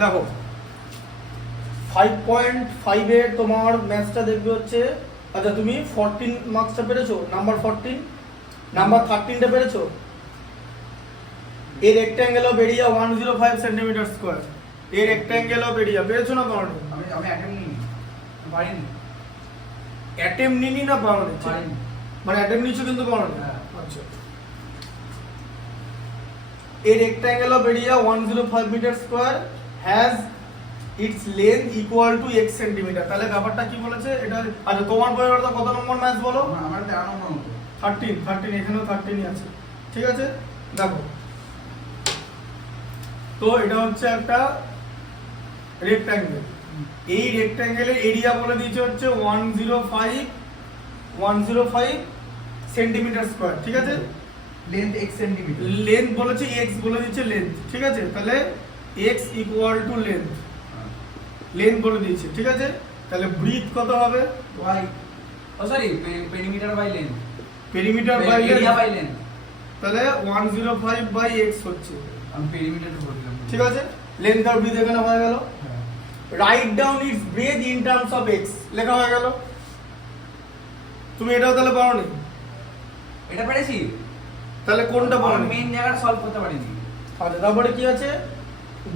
দেখো 5.5 এর তোমার ম্যাথসটা দেখবে হচ্ছে, আচ্ছা তুমি 14 মার্কসটা পেরেছো, নাম্বার 14, নাম্বার 13টা পেরেছো? এর rectangle of area 105 centimetre square, এর রেক্ট্যাঙ্গেল অফ এরিয়া পেরেছো না পারোনি? আমি অ্যাটেম্প নিইনি, পারিনি। অ্যাটেম্প নিনি না পারোনি? পারিনি, মানে অ্যাটেম্প নিছো কিন্তু পারোনি। হ্যাঁ। আচ্ছা, a rectangle of area 105 meter square has its length equal to x centimetre. তাহলে ব্যাপারটা কি বলেছে এটা? আচ্ছা তোমার বইয়ের ওটা কত নম্বর ম্যাথ বলো? আমার 13 নম্বর মতো। 13, এখানেও 13ই আছে, ঠিক আছে। দেখো তো এটা হচ্ছে একটা রেক্ট্যাঙ্গেল, এই রেক্ট্যাঙ্গেলের এরিয়া বলে দিয়েছে হচ্ছে 105 সেন্টিমিটার স্কয়ার, ঠিক আছে। লেন্থ x সেন্টিমিটার, লেন্থ বলেছে x, বলে দিচ্ছে লেন্থ, ঠিক আছে। তাহলে x equal to length, length বলে দিয়েছে, ঠিক আছে। তাহলে ব্রিথ কত হবে? y ও sorry perimeter by length, perimeter by area by length, length. তাহলে 105 বাই x হচ্ছে, আমি পেরিমিটার বললাম, ঠিক আছে। লেন্থ আর ব্রিথ এখানে হয়ে গেল। হ্যাঁ। Write down its breadth in terms of x লেখা হয়ে গেল। তুমি এটাও তাহলে পারোনি? এটা পেরেছি, তাহলে কোনটা আমি পারোনি? মেইন জায়গাটা সলভ করতে পারিনি। আচ্ছা তারপরে কি আছে?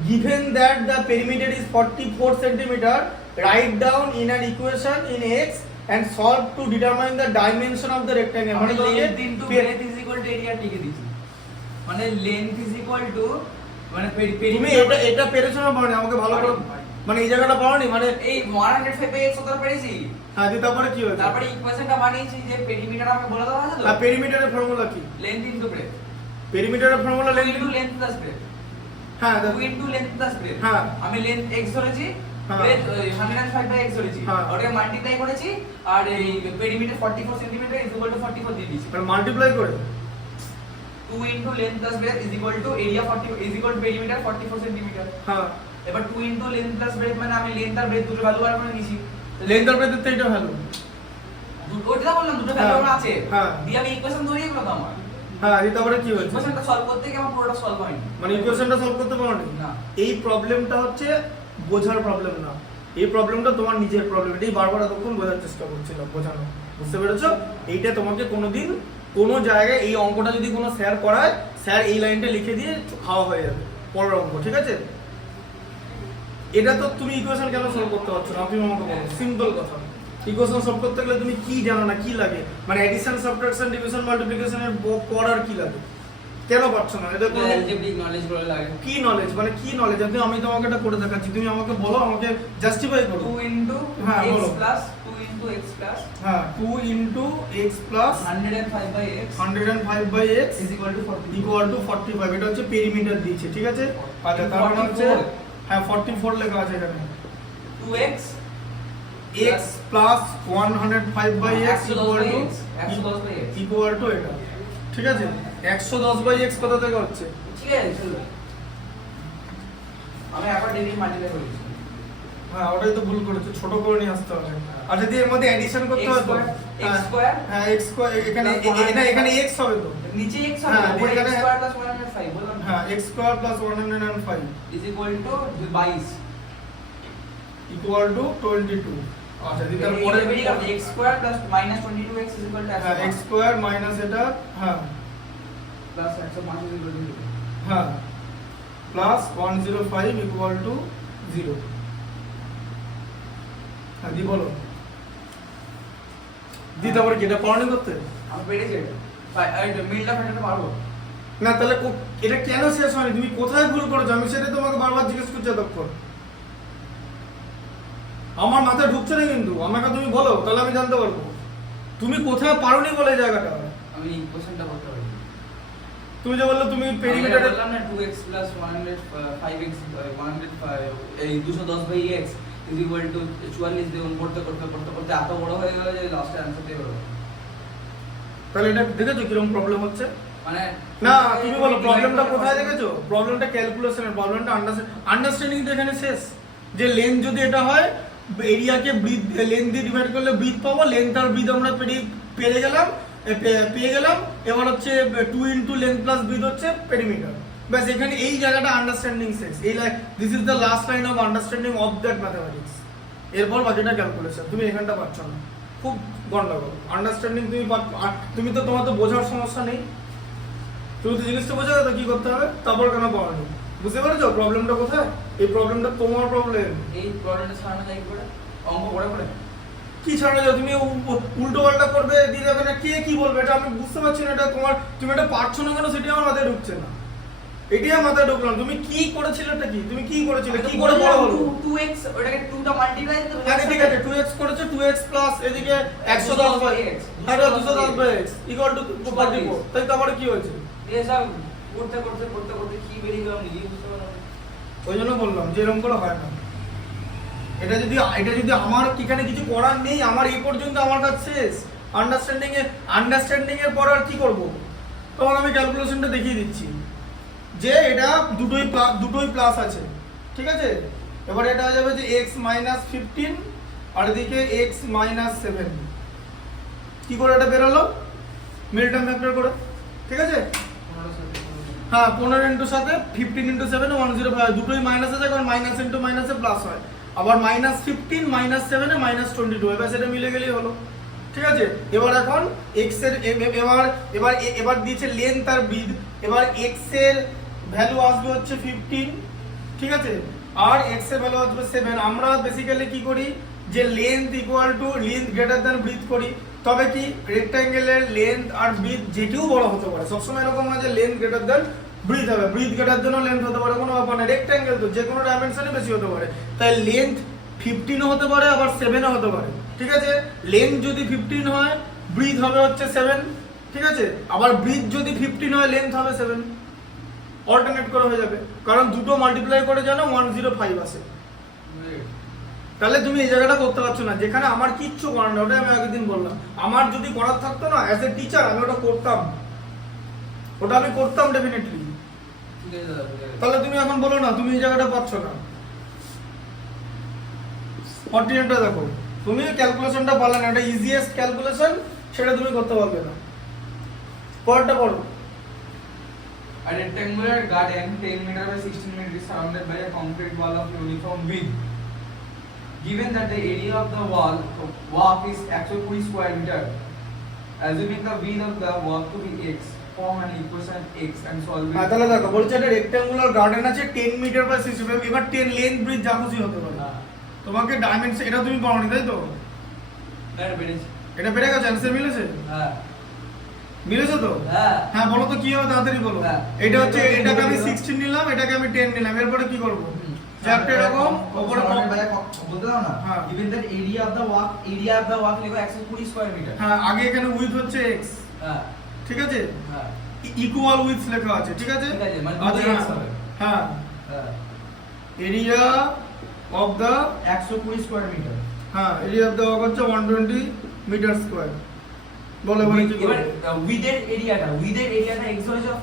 given that the perimeter is 44 centimeter, write down in an equation in x and solve to determine the dimension of the rectangle। মানে তোমাকে length into breadth is equal to area লিখে দিয়েছি, মানে লেন্থ ইজ ইকুয়াল টু মানে তুমি perimeter. এটা পেরেছো না পারোনি? আমাকে ভালো করে মানে এই জায়গাটা পারোনি মানে এই 105 বাই x ওটা পেরেছি। হ্যাঁ দি তারপরে কি হয়েছে? তারপরে ইকুয়েশনটা বানিয়েছি যে পেরিমিটার আমাকে বলে দেওয়া আছে তো, আর পেরিমিটারের ফর্মুলা কি? লেন্থ ইনটু ব্রেথ, পেরিমিটারের formula length length into length plus breadth, হ্যাঁ 2 ইনটু লেন্থ প্লাস ব্রেথ। হ্যাঁ। আমি লেন্থ x ধরেছি, হ্যাঁ। ব্রেথ 105 বাই x ধরেছি, হ্যাঁ। ওটাকে মাল্টিপ্লাই করেছি, আর এই perimeter 44 centimetre is equal to 44 দিয়ে দিয়েছি। আর মাল্টিপ্লাই করে 2 into length plus breadth is equal to area 40 is equal to perimeter 44 centimetre. হ্যাঁ, এবার 2 ইনটু লেন্থ প্লাস ব্রেথ মানে আমি লেন্থ আর ব্রেথ দুটো ভ্যালু বার করে নিয়েছি। লেন্থ আর ব্রেথের তো এটা ভ্যালু। ওটা বললাম দুটো ভ্যালু হ্যাঁ। আছে, হ্যাঁ। দিয়ে আমি ইকুয়েশন ধরিয়ে গেল তো আমার। হ্যাঁ দি তারপরে কি হয়েছে? ইকুয়েশনটা সলভ করতে গিয়ে আমার পুরোটা সলভ হয়নি। মানে ইকুয়েশনটা সলভ করতে পারোনি? না। এই প্রবলেমটা হচ্ছে বোঝার প্রবলেম না, এই প্রবলেমটা তোমার নিজের প্রবলেম। এটাই বারবার এতক্ষণ বোঝার চেষ্টা করছিলাম, বোঝানো, বুঝতে পেরেছো? এইটা তোমাকে কোনোদিন কোনো জায়গায় এই অঙ্কটা যদি কোনো স্যার করায়, স্যার এই লাইনটা লিখে দিয়ে খাওয়া হয়ে যাবে পরের অঙ্ক, ঠিক আছে। এটা তো তুমি ইকুয়েশন কেন সলভ করতে পারছো না তুমি আমাকে বলো, সিম্পল কথা। ইকুয়েশন সলভ করতে গেলে তুমি কি জানো না, কি লাগে? মানে এডিশন, সাবট্রাকশন, ডিভিশন, মাল্টিপ্লিকেশনের পর আর কি লাগে? কেন পারছো না? এটা কোনো অ্যালজেব্রিক নলেজ বলে লাগে। কি নলেজ? মানে কি নলেজ? আমি তোমাকে এটা করে দেখাচ্ছি, তুমি আমাকে বলো, আমাকে জাস্টিফাই করো। 2 ইনটু হ্যাঁ, x বলো। প্লাস 2 ইনটু x প্লাস হ্যাঁ 2 into x plus 105 by x 105 by x is equal to 40 equal to 45। এটা হচ্ছে পেরিমিটার দিয়েছে, ঠিক আছে। আচ্ছা তার মানে হচ্ছে 44 হ্যাঁ 44 লেখা আছে এখানে। 2x x plus 105 by x 110 by x equal to এটা, ঠিক আছে। 110 বাই x কত থেকে হচ্ছে? ঠিক আছে চলো, আমি একবার ডিগ্রি মাল্টিপ্লাই করেছি। হ্যাঁ ওটাই তো ভুল করেছো, ছোট করে নিয়ে আসতে হবে। আর যদি এর মধ্যে এডিশন করতে হয় তো x স্কয়ার হ্যাঁ x স্কয়ার এখানে এখানে x হবে তো। নিচে x হ্যাঁ, হবে, উপরে x এখানে- স্কয়ার প্লাস 105 বললাম হ্যাঁ x square plus 105 is equal two 22। Equal to 22। আচ্ছা দিতার এটা পরে বেরিয়ে গেল x square plus minus 22x is equal two হ্যাঁ x স্কয়ার মাইনাস এটা হ্যাঁ প্লাস 105 ইজ ইকুয়াল টু হ্যাঁ প্লাস 105 ইকুয়াল টু 0। হ্যাঁ দি বলো দি তারপরে কি এটা পড়ানি করতে? আমি পেরেছি এটা এই মিলটা ফেটাতে পারবো না তাহলে এটা কেন শেষ হয়নি? তুমি কোথায় ভুল করেছো? আমি সেটা তোমাকে বারবার জিজ্ঞেস করছি এতক্ষণ, আমার মাথায় ঢুকছে না কিন্তু। আমাকে তুমি বলো তাহলে আমি জানতে পারবো তুমি কোথায় পারোনি বলে এই জায়গাটা। আমি ইকুয়েশনটা করতে পারি। তুমি যে বললে তুমি পেরিমিটারে বললাম না 2x 105x 105 এই 210 by x is equal to 44 দিয়ে করতে করতে করতে করতে এত বড় হয়ে গেল যে লাস্টে অ্যানসার দিয়ে হলো। তাহলে এটা দেখেছো কিরকম প্রবলেম হচ্ছে? মানে না তুমি বলো প্রবলেমটা কোথায় দেখেছো? প্রবলেমটা ক্যালকুলেশনের, প্রবলেমটা আন্ডারস্ট্যান্ডিং তো এখানে শেষ। যে লেন্থ যদি এটা হয়, এরিয়াকে ব্রিথ লেন্থ দিয়ে ডিভাইড করলে ব্রিথ পাবো, লেন্থ আর ব্রিথ আমরা পেয়ে গেলাম। এবার হচ্ছে 2 ইনটু লেন্থ প্লাস ব্রিথ হচ্ছে পেরিমিটার। বাস এখানে এই জায়গাটা আন্ডারস্ট্যান্ডিং শেষ। এই like this is the last line of understanding of that mathematics. এরপর বাকিটা ক্যালকুলেশন। তুমি এখানটা পাচ্ছ না, খুব গন্ডগোল। আন্ডারস্ট্যান্ডিং তুমি তো তোমার তো বোঝার সমস্যা নেই, তুমি তো জিনিসটা বোঝা তো কি করতে হবে, তারপর কেন পড়ানো। বুঝতে পেরেছো প্রবলেমটা কোথায়? এই প্রবলেমটা তোমার প্রবলেম। এই প্রবলেমটা সারানো যায় কি করে? অঙ্ক করে করে কি ছাড়া যাও তুমি উল্টো পাল্টা করবে দিয়ে দেবে না, কে কি বলবে এটা আমি বুঝতে পারছি না। এটা তোমার, তুমি এটা পারছো না কেন সেটাই আমার মাথায় ঢুকছে না। এটাই আমার মাথায় ঢুকলো না। তুমি কি করেছিলে, এটা কি তুমি কি করেছিলে, কি করে বড় হলো? 2x ওটাকে 2 টা মাল্টিপ্লাই তো হ্যাঁ ঠিক আছে, 2x করেছে, 2x প্লাস এদিকে 110 বাই x, আর 210 বাই x ইকুয়াল টু 44। তাই তারপরে কি হয়েছে? এসব করতে করতে করতে করতে কি বেরিয়ে গেলাম নিজেই বুঝতে পারলাম না। ওই জন্য বললাম যে এরকম করে হয় না। এটা যদি আমার এখানে কিছু করার নেই, আমার এই পর্যন্ত আমার কাজ শেষ। আন্ডারস্ট্যান্ডিং এর পর আর কি করব? তখন আমি ক্যালকুলেশনটা দেখিয়ে দিচ্ছি যে এটা দুটোই প্লাস আছে, ঠিক আছে। এবার এটা হয়ে যাবে যে x - 15 আর এদিকে x - 7। কি করে এটা বের হলো? মিডটার্ম ফ্যাক্টর করে, ঠিক আছে। হ্যাঁ 15 ইনটু সাথে 15 ইনটু 7 105, দুটোই মাইনাস আছে কারণ মাইনাস ইনটু মাইনাসে প্লাস হয়। আবার -15 - 7 এ -22, এবার সেটা মিলে গেলেই হলো, ঠিক আছে। এবার এখন x এর এবার দিয়েছে লেন্থ আর ব্রিথ। এবার x এর ভ্যালু আসবে হচ্ছে 15, ঠিক আছে, আর x এর ভ্যালু আসবে 7। আমরা বেসিক্যালি কি করি যে length equal to length greater than breadth করি। তবে কি রেক্ট্যাঙ্গেলের লেন্থ আর ব্রিথ যে কেউ বড় হতে পারে, সবসময় এরকম না যে লেন্থ গ্রেটার দ্যান ব্রিথ হবে। ব্রিথ গ্রেটার দ্যান লেন্থ হতে পারে, কোনো ব্যাপার না। রেক্ট্যাঙ্গেল তো যে কোনো ডাইমেনশনে বেশি হতে পারে, তাই লেন্থ 15 ও হতে পারে আবার 7 ও হতে পারে, ঠিক আছে। লেন্থ যদি 15 হয় ব্রিথ হবে হচ্ছে 7, ঠিক আছে। আবার ব্রিথ যদি 15 হয় লেন্থ হবে 7, অল্টারনেট করে হয়ে যাবে, কারণ দুটো মাল্টিপ্লাই করে যেন 105 আসে। তাহলে তুমি এই জায়গাটা করতে পারছো না, যেখানে আমার কিচ্ছু করার না। ওটাই আমি আগের দিন বললাম, আমার যদি করার থাকতো না অ্যাজ এ টিচার আমি ওটা করতাম, ওটা আমি করতাম ডেফিনেটলি। তাহলে তুমি এখন বলো না তুমি এই জায়গাটা পাচ্ছো না। 48টা দেখো, তুমি ক্যালকুলেশনটা পারলে না, এটা ইজিয়েস্ট ক্যালকুলেশন, সেটা তুমি করতে পারবে না। পরেরটা পড়ো। A rectangular garden 10 meter by 16 meter is surrounded by a concrete wall of uniform width. Given that the area of the walk is actually square meter, assuming the width of the walk to be x, form an equation x and solve it. তাহলে দেখো বলছে একটা rectangular garden আছে 10 metre by 65, এবার 10 length breathe যা খুশি হতে পারে। তোমাকে ডাইমেনশন এটা তুমি পাওনি তাই তো? এটা বেড়ে গেছে, অ্যানসার মিলেছে? হ্যাঁ মিলেছে তো? হ্যাঁ হ্যাঁ বলো তো কি হবে, তাড়াতাড়ি বলো। এটা হচ্ছে, এটাকে আমি 16 নিলাম, এটাকে আমি 10 নিলাম, এরপরে কি করব? চ্যাপ্টার এরকম উপরে বলতে দাও না। হ্যাঁ। Given that area of the walk লিখো 120 স্কয়ার মিটার। হ্যাঁ আগে এখানে উইথ হচ্ছে x, হ্যাঁ ঠিক আছে, হ্যাঁ ইকুয়াল উইথ লেখা আছে, ঠিক আছে। ঠিক আছে, মানে আচ্ছা, দুটোই x হবে। হ্যাঁ হ্যাঁ area of the 120 square metre. হ্যাঁ এরিয়া অফ দা ওয়াক হচ্ছে 120 মিটার স্কয়ার। বলো এবারে কি এবার করব? উইথের এরিয়াটা x ধরেছো,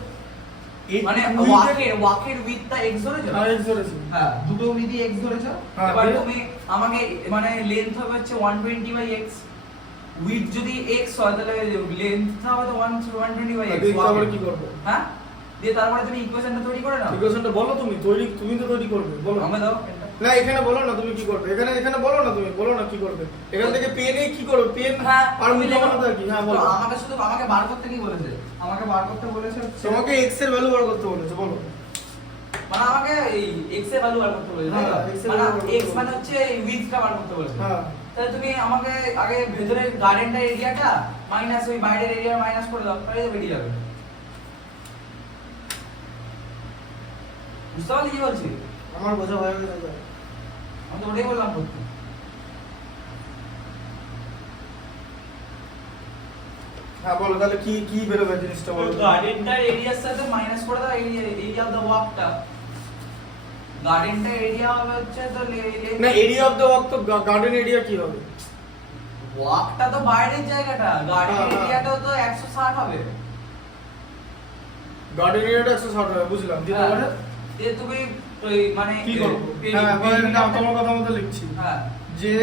মানে width- ওয়াকের উইথটা x ধরেছো। হ্যাঁ x ধরেছি। হ্যাঁ দুটো উইথই x ধরেছো। হ্যাঁ, এবার দিয়ে? তুমি আমাকে মানে লেন্থ হবে হচ্ছে 120 বাই x, উইথ যদি x হয় তাহলে লেন্থ হবে তো 120 বাই x। তারপরে কি করব? হ্যাঁ দিয়ে তারপরে তুমি ইকুয়েশনটা তৈরি করে নাও। ইকুয়েশনটা বলো, তুমি তো তৈরি করবে, বলো। আমাকে দাও। না এখানে বলো না তুমি কি করবে, এখানে বলো না, তুমি বলো না কি করবে। এখান থেকে পেনে কি করবে, পেন হ্যাঁ আর মুখে বানাতে কি? হ্যাঁ বলো। আমাকে বার করতে কি বলেছে? আমাকে বার করতে বলেছে হচ্ছে- তোমাকে x এর ভ্যালু বার করতে বলেছে, বলো। মানে আমাকে এই x এর ভ্যালু বার করতে বলেছে, তাই তো? হ্যাঁ, x এর মানে value বার করতে x মানে বলেছে। হচ্ছে উইথটা বার করতে বলেছে। হ্যাঁ তাহলে তুমি আমাকে আগে ভেতরের গার্ডেনটার এরিয়াটা মাইনাস ওই বাইরের এরিয়া মাইনাস করে দাও, তাহলে তো বেরিয়ে যাবে। বুঝতে পারলি কি বলছি? আমার বোঝা হয়ে গেছে। আমি তো ওটাই বললাম করতে। হ্যাঁ বলো তাহলে কি কি বেরোবে জিনিসটা বলো। গার্ডেনটার এরিয়ার সাথে মাইনাস করে দাও এরিয়া অফ দ্য ওয়াকটা। গার্ডেনটার এরিয়া হবে হচ্ছে তো না এরিয়া অফ দ্য ওয়াক তো গার্ডেন এরিয়া কি হবে? ওয়াকটা তো বাইরের জায়গাটা, গার্ডেন হ্যাঁ, হ্যাঁ। এরিয়াটাও তো 160 হবে। গার্ডেন এরিয়াটা 160 হবে, বুঝলাম। দিয়ে তারপরে দিয়ে তুমি ওই মানে কি করব? হ্যাঁ এবার তোমার কথা মতো লিখছি। হ্যাঁ যে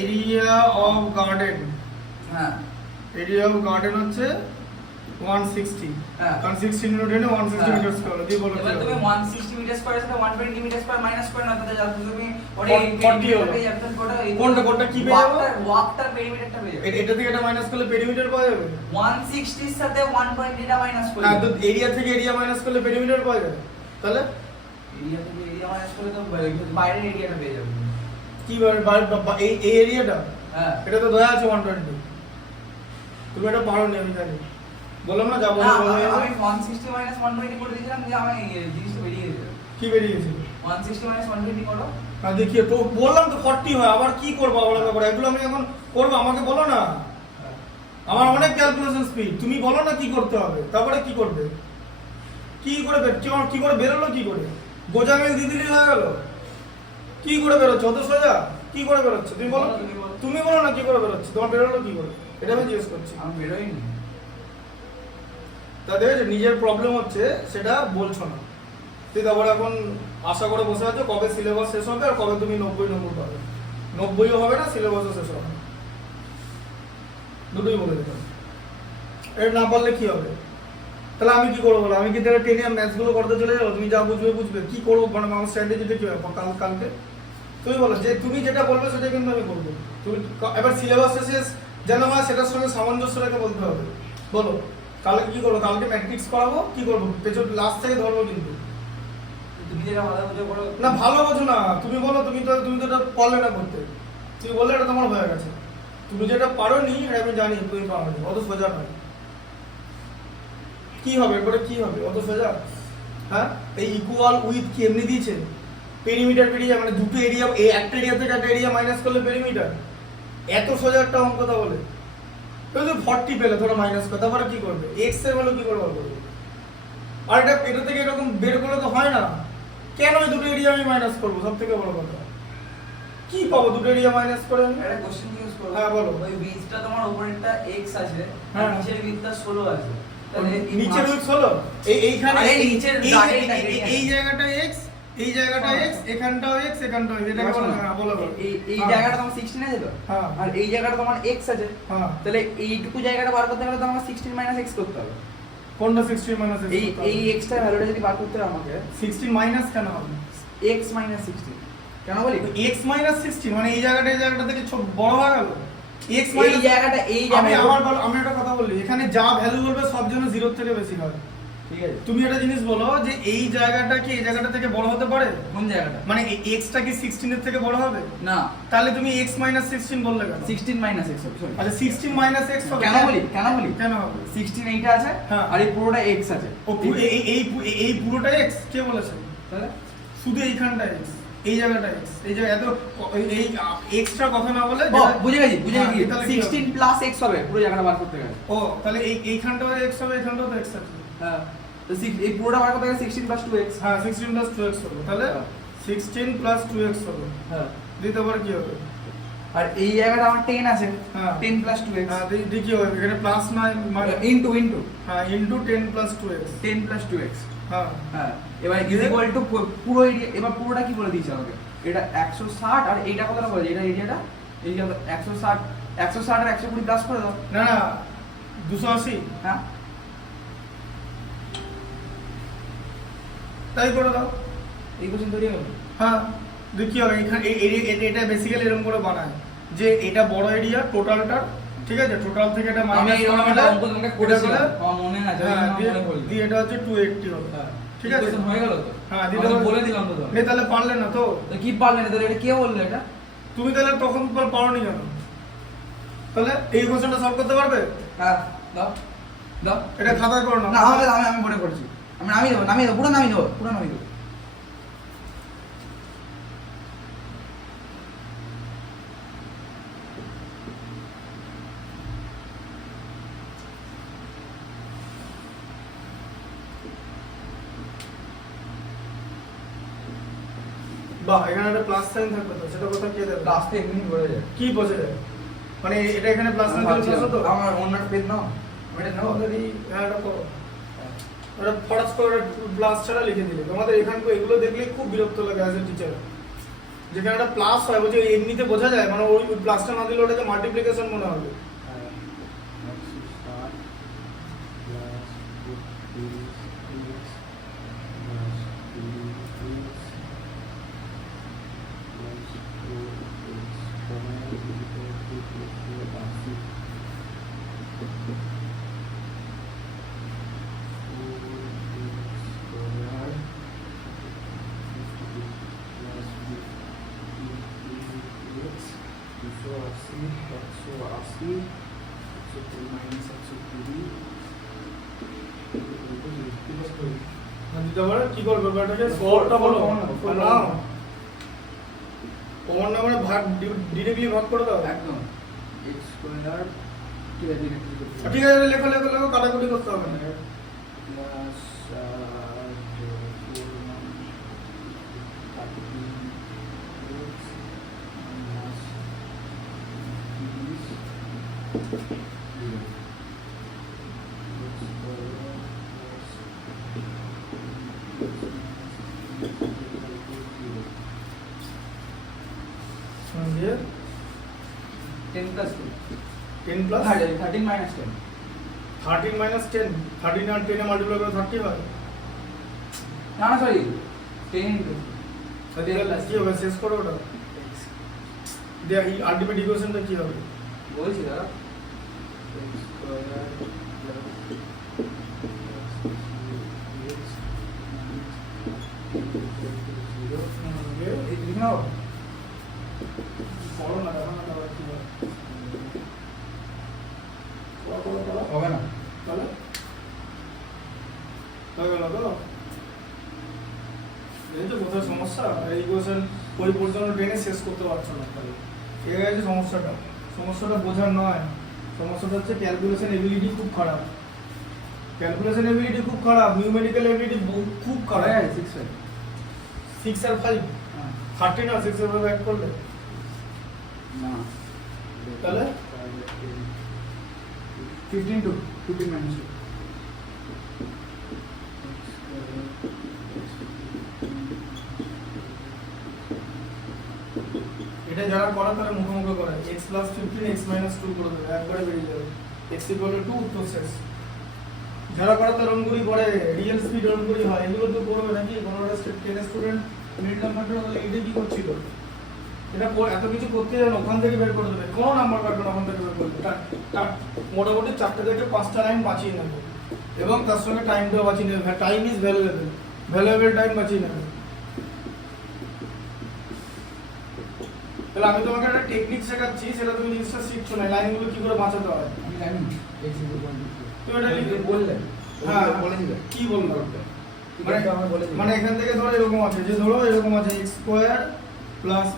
এরিয়া অফ গার্ডেন, হ্যাঁ এরিয়া অফ গার্ডেন হচ্ছে 160 হ্যাঁ। কারণ 16 ইনটু 10 160 হ্যাঁ। মিটার স্কয়ার দিয়ে বলো এবার তুমি 160 মিটার স্কয়ার সাথে 120 মিটার স্কয়ার মাইনাস করে না তাতে যাতে তুমি ওটা 40 হলো। পেয়ে যাবে কোনটা কি পেয়ে যাবো? ওয়াকটার পেরিমিটারটা পেয়ে যাবে। এটা থেকে এটা মাইনাস করলে পেরিমিটার পাওয়া যাবে 160 এর সাথে 120 টা মাইনাস করে না তো এরিয়া থেকে এরিয়া মাইনাস করলে পেরিমিটার পাওয়া যাবে তাহলে এরিয়া থেকে এরিয়া মাইনাস করলে তো বাইরের এরিয়াটা পেয়ে যাবে। কি এই এরিয়াটা হ্যাঁ এটা তো দেয়া আছে 120 তুমি এটা পারো নি আমি জানি বললাম না যাবো না, আমি 160 মাইনাস 120 করে দিয়েছিলাম যে আমি জিনিসটা বেরিয়ে গেছে। কি বেরিয়েছে 160 মাইনাস 120 করো। আর দেখিয়ে তো বললাম তো 40 হয় আবার কি করবো আলাদা করে এগুলো আমি এখন করবো আমাকে বলো না আমার অনেক ক্যালকুলেশন স্পিড তুমি বলো না কি করতে হবে তারপরে কি করবে কি করে কি করে বেরোলো কি করে বোঝা মেঘ দিয়ে দিলেই হয়ে গেল কি করে বেরোচ্ছে অত সোজা কি করে বেরোচ্ছে তুমি বলো তুমি বলো না কি করে বেরোচ্ছে তোমার বেরোলো কি করে এটা আমি জিজ্ঞেস করছি আমি বেরোইনি। তা দেখেছো নিজের প্রবলেম হচ্ছে সেটা বলছো না তুই তারপরে এখন আশা করে বসে আছো কবে সিলেবাস শেষ হবে আর কবে তুমি 90 নম্বর পাবে 90ও হবে না সিলেবাসও শেষ হবে না দুটোই বলে দিলাম এটা না পারলে কি হবে তাহলে আমি কি করবো বলো আমি কি তাহলে টেনে ম্যাথস গুলো করতে চলে যাবো তুমি যা বুঝবে বুঝবে কি করবো মানে আমার স্ট্র্যাটেজিটা কি হবে কালকে তুমি বলো যে তুমি যেটা বলবে সেটা কিন্তু আমি বলবো তুমি এবার সিলেবাস শেষ যেন হয় সেটার সঙ্গে সামঞ্জস্য রেখে বলতে হবে বলো কালকে কি করবো কালকে ম্যাট্রিক্স করাবো কি করবো পেছন লাস্ট থেকে ধরবো কিন্তু তুমি যেটা ভালো বুঝে করো না ভালো বোঝো না তুমি বলো তুমি তো এটা পারলে না করতে তুমি বললে এটা তোমার হয়ে গেছে তুমি যেটা পারো নি এটা আমি জানি তুমি পারো নি অত সোজা নয় কি হবে এরপরে কি হবে অত সোজা হ্যাঁ এই ইকুয়াল উইথ কি এমনি দিয়েছে পেরিমিটার পেরিয়ে মানে দুটো এরিয়া এই একটা এরিয়া থেকে একটা এরিয়া মাইনাস করলে পেরিমিটার এত সোজা একটা অঙ্ক কথা বলে তুমি তো 40 পেলে ধরো মাইনাস করে তারপরে কি করবে এক্স এর ভ্যালু কি করে বার করবে আর এটা থেকে এরকম বের করলে তো হয় না কেন এই দুটো এরিয়া আমি মাইনাস করবো সব থেকে বড় কথা কি পাবো দুটো এরিয়া মাইনাস করে আমি একটা কোশ্চেন জিজ্ঞেস করো। হ্যাঁ, বলো। ওই বীজটা তোমার উপরেরটা x আছে আর হ্যাঁ। নিচের বীজটা 16 আছে। তাহলে এই নিচের পাঁচ- উইথ হলো এইখানে আরে নিচের দাগের দাগের এই জায়গাটা x এই জায়গাটা হ্যাঁ। x এখানটাও x এখানটাও x এটাকে বলা হয় বলো বলো এই হ্যাঁ। জায়গাটা তোমার 16 আছে তো হ্যাঁ। আর এই জায়গাটা তোমার x আছে হ্যাঁ তাহলে এইটুকু জায়গাটা বার করতে গেলে তো আমাকে 16 x করতে হবে। কোনটা 16 মাইনাস x এই x টার ভ্যালুটা যদি বার করতে হবে আমাকে 16 মাইনাস কেন হবে x 16 কেন বলি x 16 মানে এই জায়গাটা থেকে বড় হয়ে গেল x এই জায়গাটা আমি আমি একটা কথা বলি এখানে যা ভ্যালু বলবে সব জন্য 0 থেকে বেশি হয় ঠিক আছে তুমি একটা জিনিস বলো যে এই জায়গাটা কি এই জায়গাটা থেকে বড় হতে পারে কোন জায়গাটা মানে x টা কি 16 এর থেকে বড় হবে না তাহলে তুমি x 16 বললে কেন 16 x হবে sorry। আচ্ছা 16 x হবে কেন বলি কেন হবে 16 এইটা আছে হ্যাঁ। আর এই পুরোটা x আছে ও এই পুরোটা x কে বলেছে তাহলে শুধু এইখানটা x এই জায়গাটা x এই জায়গা এত এই এক্সট্রা কথা না বলে ও বুঝে গেছি হ্যাঁ, তাহলে কি হবে? 16 প্লাস x হবে পুরো জায়গাটা বার করতে গেলে ও তাহলে এইখানটাও x হবে এখানটাও তো x আছে হ্যাঁ তো এই পুরোটা বার করতে গেলে 16 প্লাস 2x হ্যাঁ 16 প্লাস 2x হবে তাহলে হ্যাঁ। 16 প্লাস 2x হবে হ্যাঁ দিতে পারে কি হবে আর এই জায়গাটা আমার 10 আছে হ্যাঁ। 10 প্লাস 2x হ্যাঁ দি কি হবে এখানে প্লাস না মানে ইনটু হ্যাঁ into 10 plus 2x 10 plus 2x হ্যাঁ হ্যাঁ এবার ইজ ইকুয়াল টু পুরো এরিয়া এবার পুরোটা কি বলে দিয়েছে আমাকে এটা 160 আর এইটা কতটা বলে এটা এরিয়াটা 160 160 আর 120 প্লাস করে দাও না না 280 হ্যাঁ তাই করে দাও এই কোশ্চেন তৈরি হবে হ্যাঁ দেখি হবে এখানে এটা বেসিক্যালি এরকম করে বানায় যে এটা বড় এরিয়া টোটালটা ঠিক আছে টোটাল থেকে এটা আমি মাইনাস এরকম করা একটা হলে অঙ্ক তোমাকে এটা করেছিলাম করে আমার মনে আছে হ্যাঁ আমি মনে করি দিয়ে এটা হচ্ছে 280 হবে হ্যাঁ ঠিক আছে কোশ্চেন হয়ে গেল তো হ্যাঁ আমি দিতে তো হবে। বলে দিলাম তো নে তাহলে পারলে না তো তো কি পারলে না তাহলে এটা কে বললো এটা তুমি তাহলে তখন পারোনি কেন তাহলে এই কোশ্চেনটা সলভ করতে পারবে হ্যাঁ দাও দাও এটা খাতায় করো না না আমি মনে করছি আমি নামিয়ে দেবো পুরো নামিয়ে দেবো বাহ এখানে একটা প্লাস সাইন থাকবে তো সেটা কথা কে দেবে লাস্টে এমনি বলে যায় কি বোঝা যায় মানে এটা এখানে প্লাস সাইন দিলে প্লাস হতো আমার অন্যটা পেন নাও ওটা নাও আমাদেরই হ্যাঁ এটা করো ওটা ফরাস করে প্লাস ছাড়া লিখে দিলে তোমাদের এখানকার এগুলো দেখলে খুব বিরক্ত লাগে অ্যাজ এ টিচার যেখানে একটা প্লাস হয় বলছে এমনিতে বোঝা যায় মানে ওই প্লাসটা না দিলে ওটাকে মাল্টিপ্লিকেশন মনে হবে 160 প্লাস 80 মাইনাস 120 দিতে পারে কি করবে ব্যাটাকে সলভটা বলো না কমন না মানে ভাগ ডিরেক্টলি ভাগ করে দাও একদম x স্কয়ার ঠিক আছে ঠিক আছে লেখো লেখো লেখো কাটাকুটি করতে হবে না plus 10 plus 2 10 plus 13 minus 10 13 minus 10 13 আর 10 এ মাল্টিপ্লাই করে 30 হয় না না সরি 10 into কি হবে শেষ করো ওটা দিয়ে এই আলটিমেট ইকুয়েশনটা কি হবে বলছি দাদা x স্কয়ার এই লিখ নাও করো না দেখো না তাহলে কি হবে করো হবে না তাহলে হয়ে গেল তো এই তো কোথায় সমস্যা এই ইকুয়েশন ওই পর্যন্ত টেনে শেষ করতে পারছো না তাহলে এই আছে সমস্যাটা বোঝার নয় সমস্যাটা হচ্ছে ক্যালকুলেশন এবিলিটি খুব খারাপ ক্যালকুলেশন এবিলিটি খুব খারাপ নিউমেরিক্যাল এবিলিটি খুব খারাপ 6 আর 5 13 আর 6 এর ভাবে অ্যাড করলে না তাহলে 15 to 15 minus 2 এটা যারা করে তারা মুখোমুখি করে x + 15 x - 2 করে দেবে একবারে বেরিয়ে যাবে x = 2 উত্তর শেষ যারা করে তার অঙ্কগুলি করে রিয়েল স্পিড অঙ্কগুলি হয় এগুলো তো করবে নাকি কোনোটা টেন স্টুডেন্ট মিড নাম্বারটা হলে এটা কি করছিল এটা এত কিছু করতে যান ওখান থেকে বের করে দেবে কোনো নাম্বার কাটবে না ওখান থেকে বের করবে মোটামুটি 4টা থেকে 5টা লাইন বাঁচিয়ে নেবে এবং তার সঙ্গে টাইমটাও বাঁচিয়ে নেবে টাইম ইজ ভ্যালুয়েবল টাইম বাঁচিয়ে নেবে তাহলে আমি তোমাকে একটা টেকনিক শেখাচ্ছি সেটা তুমি জিনিসটা শিখছো না লাইনগুলো কি করে বাঁচাতে হয় আমি জানি x তো এটা লিখে বললে হ্যাঁ বলে দিলে কি বলবো মানে মানে এখান থেকে ধরো এরকম আছে যে ধরো এরকম আছে x square plus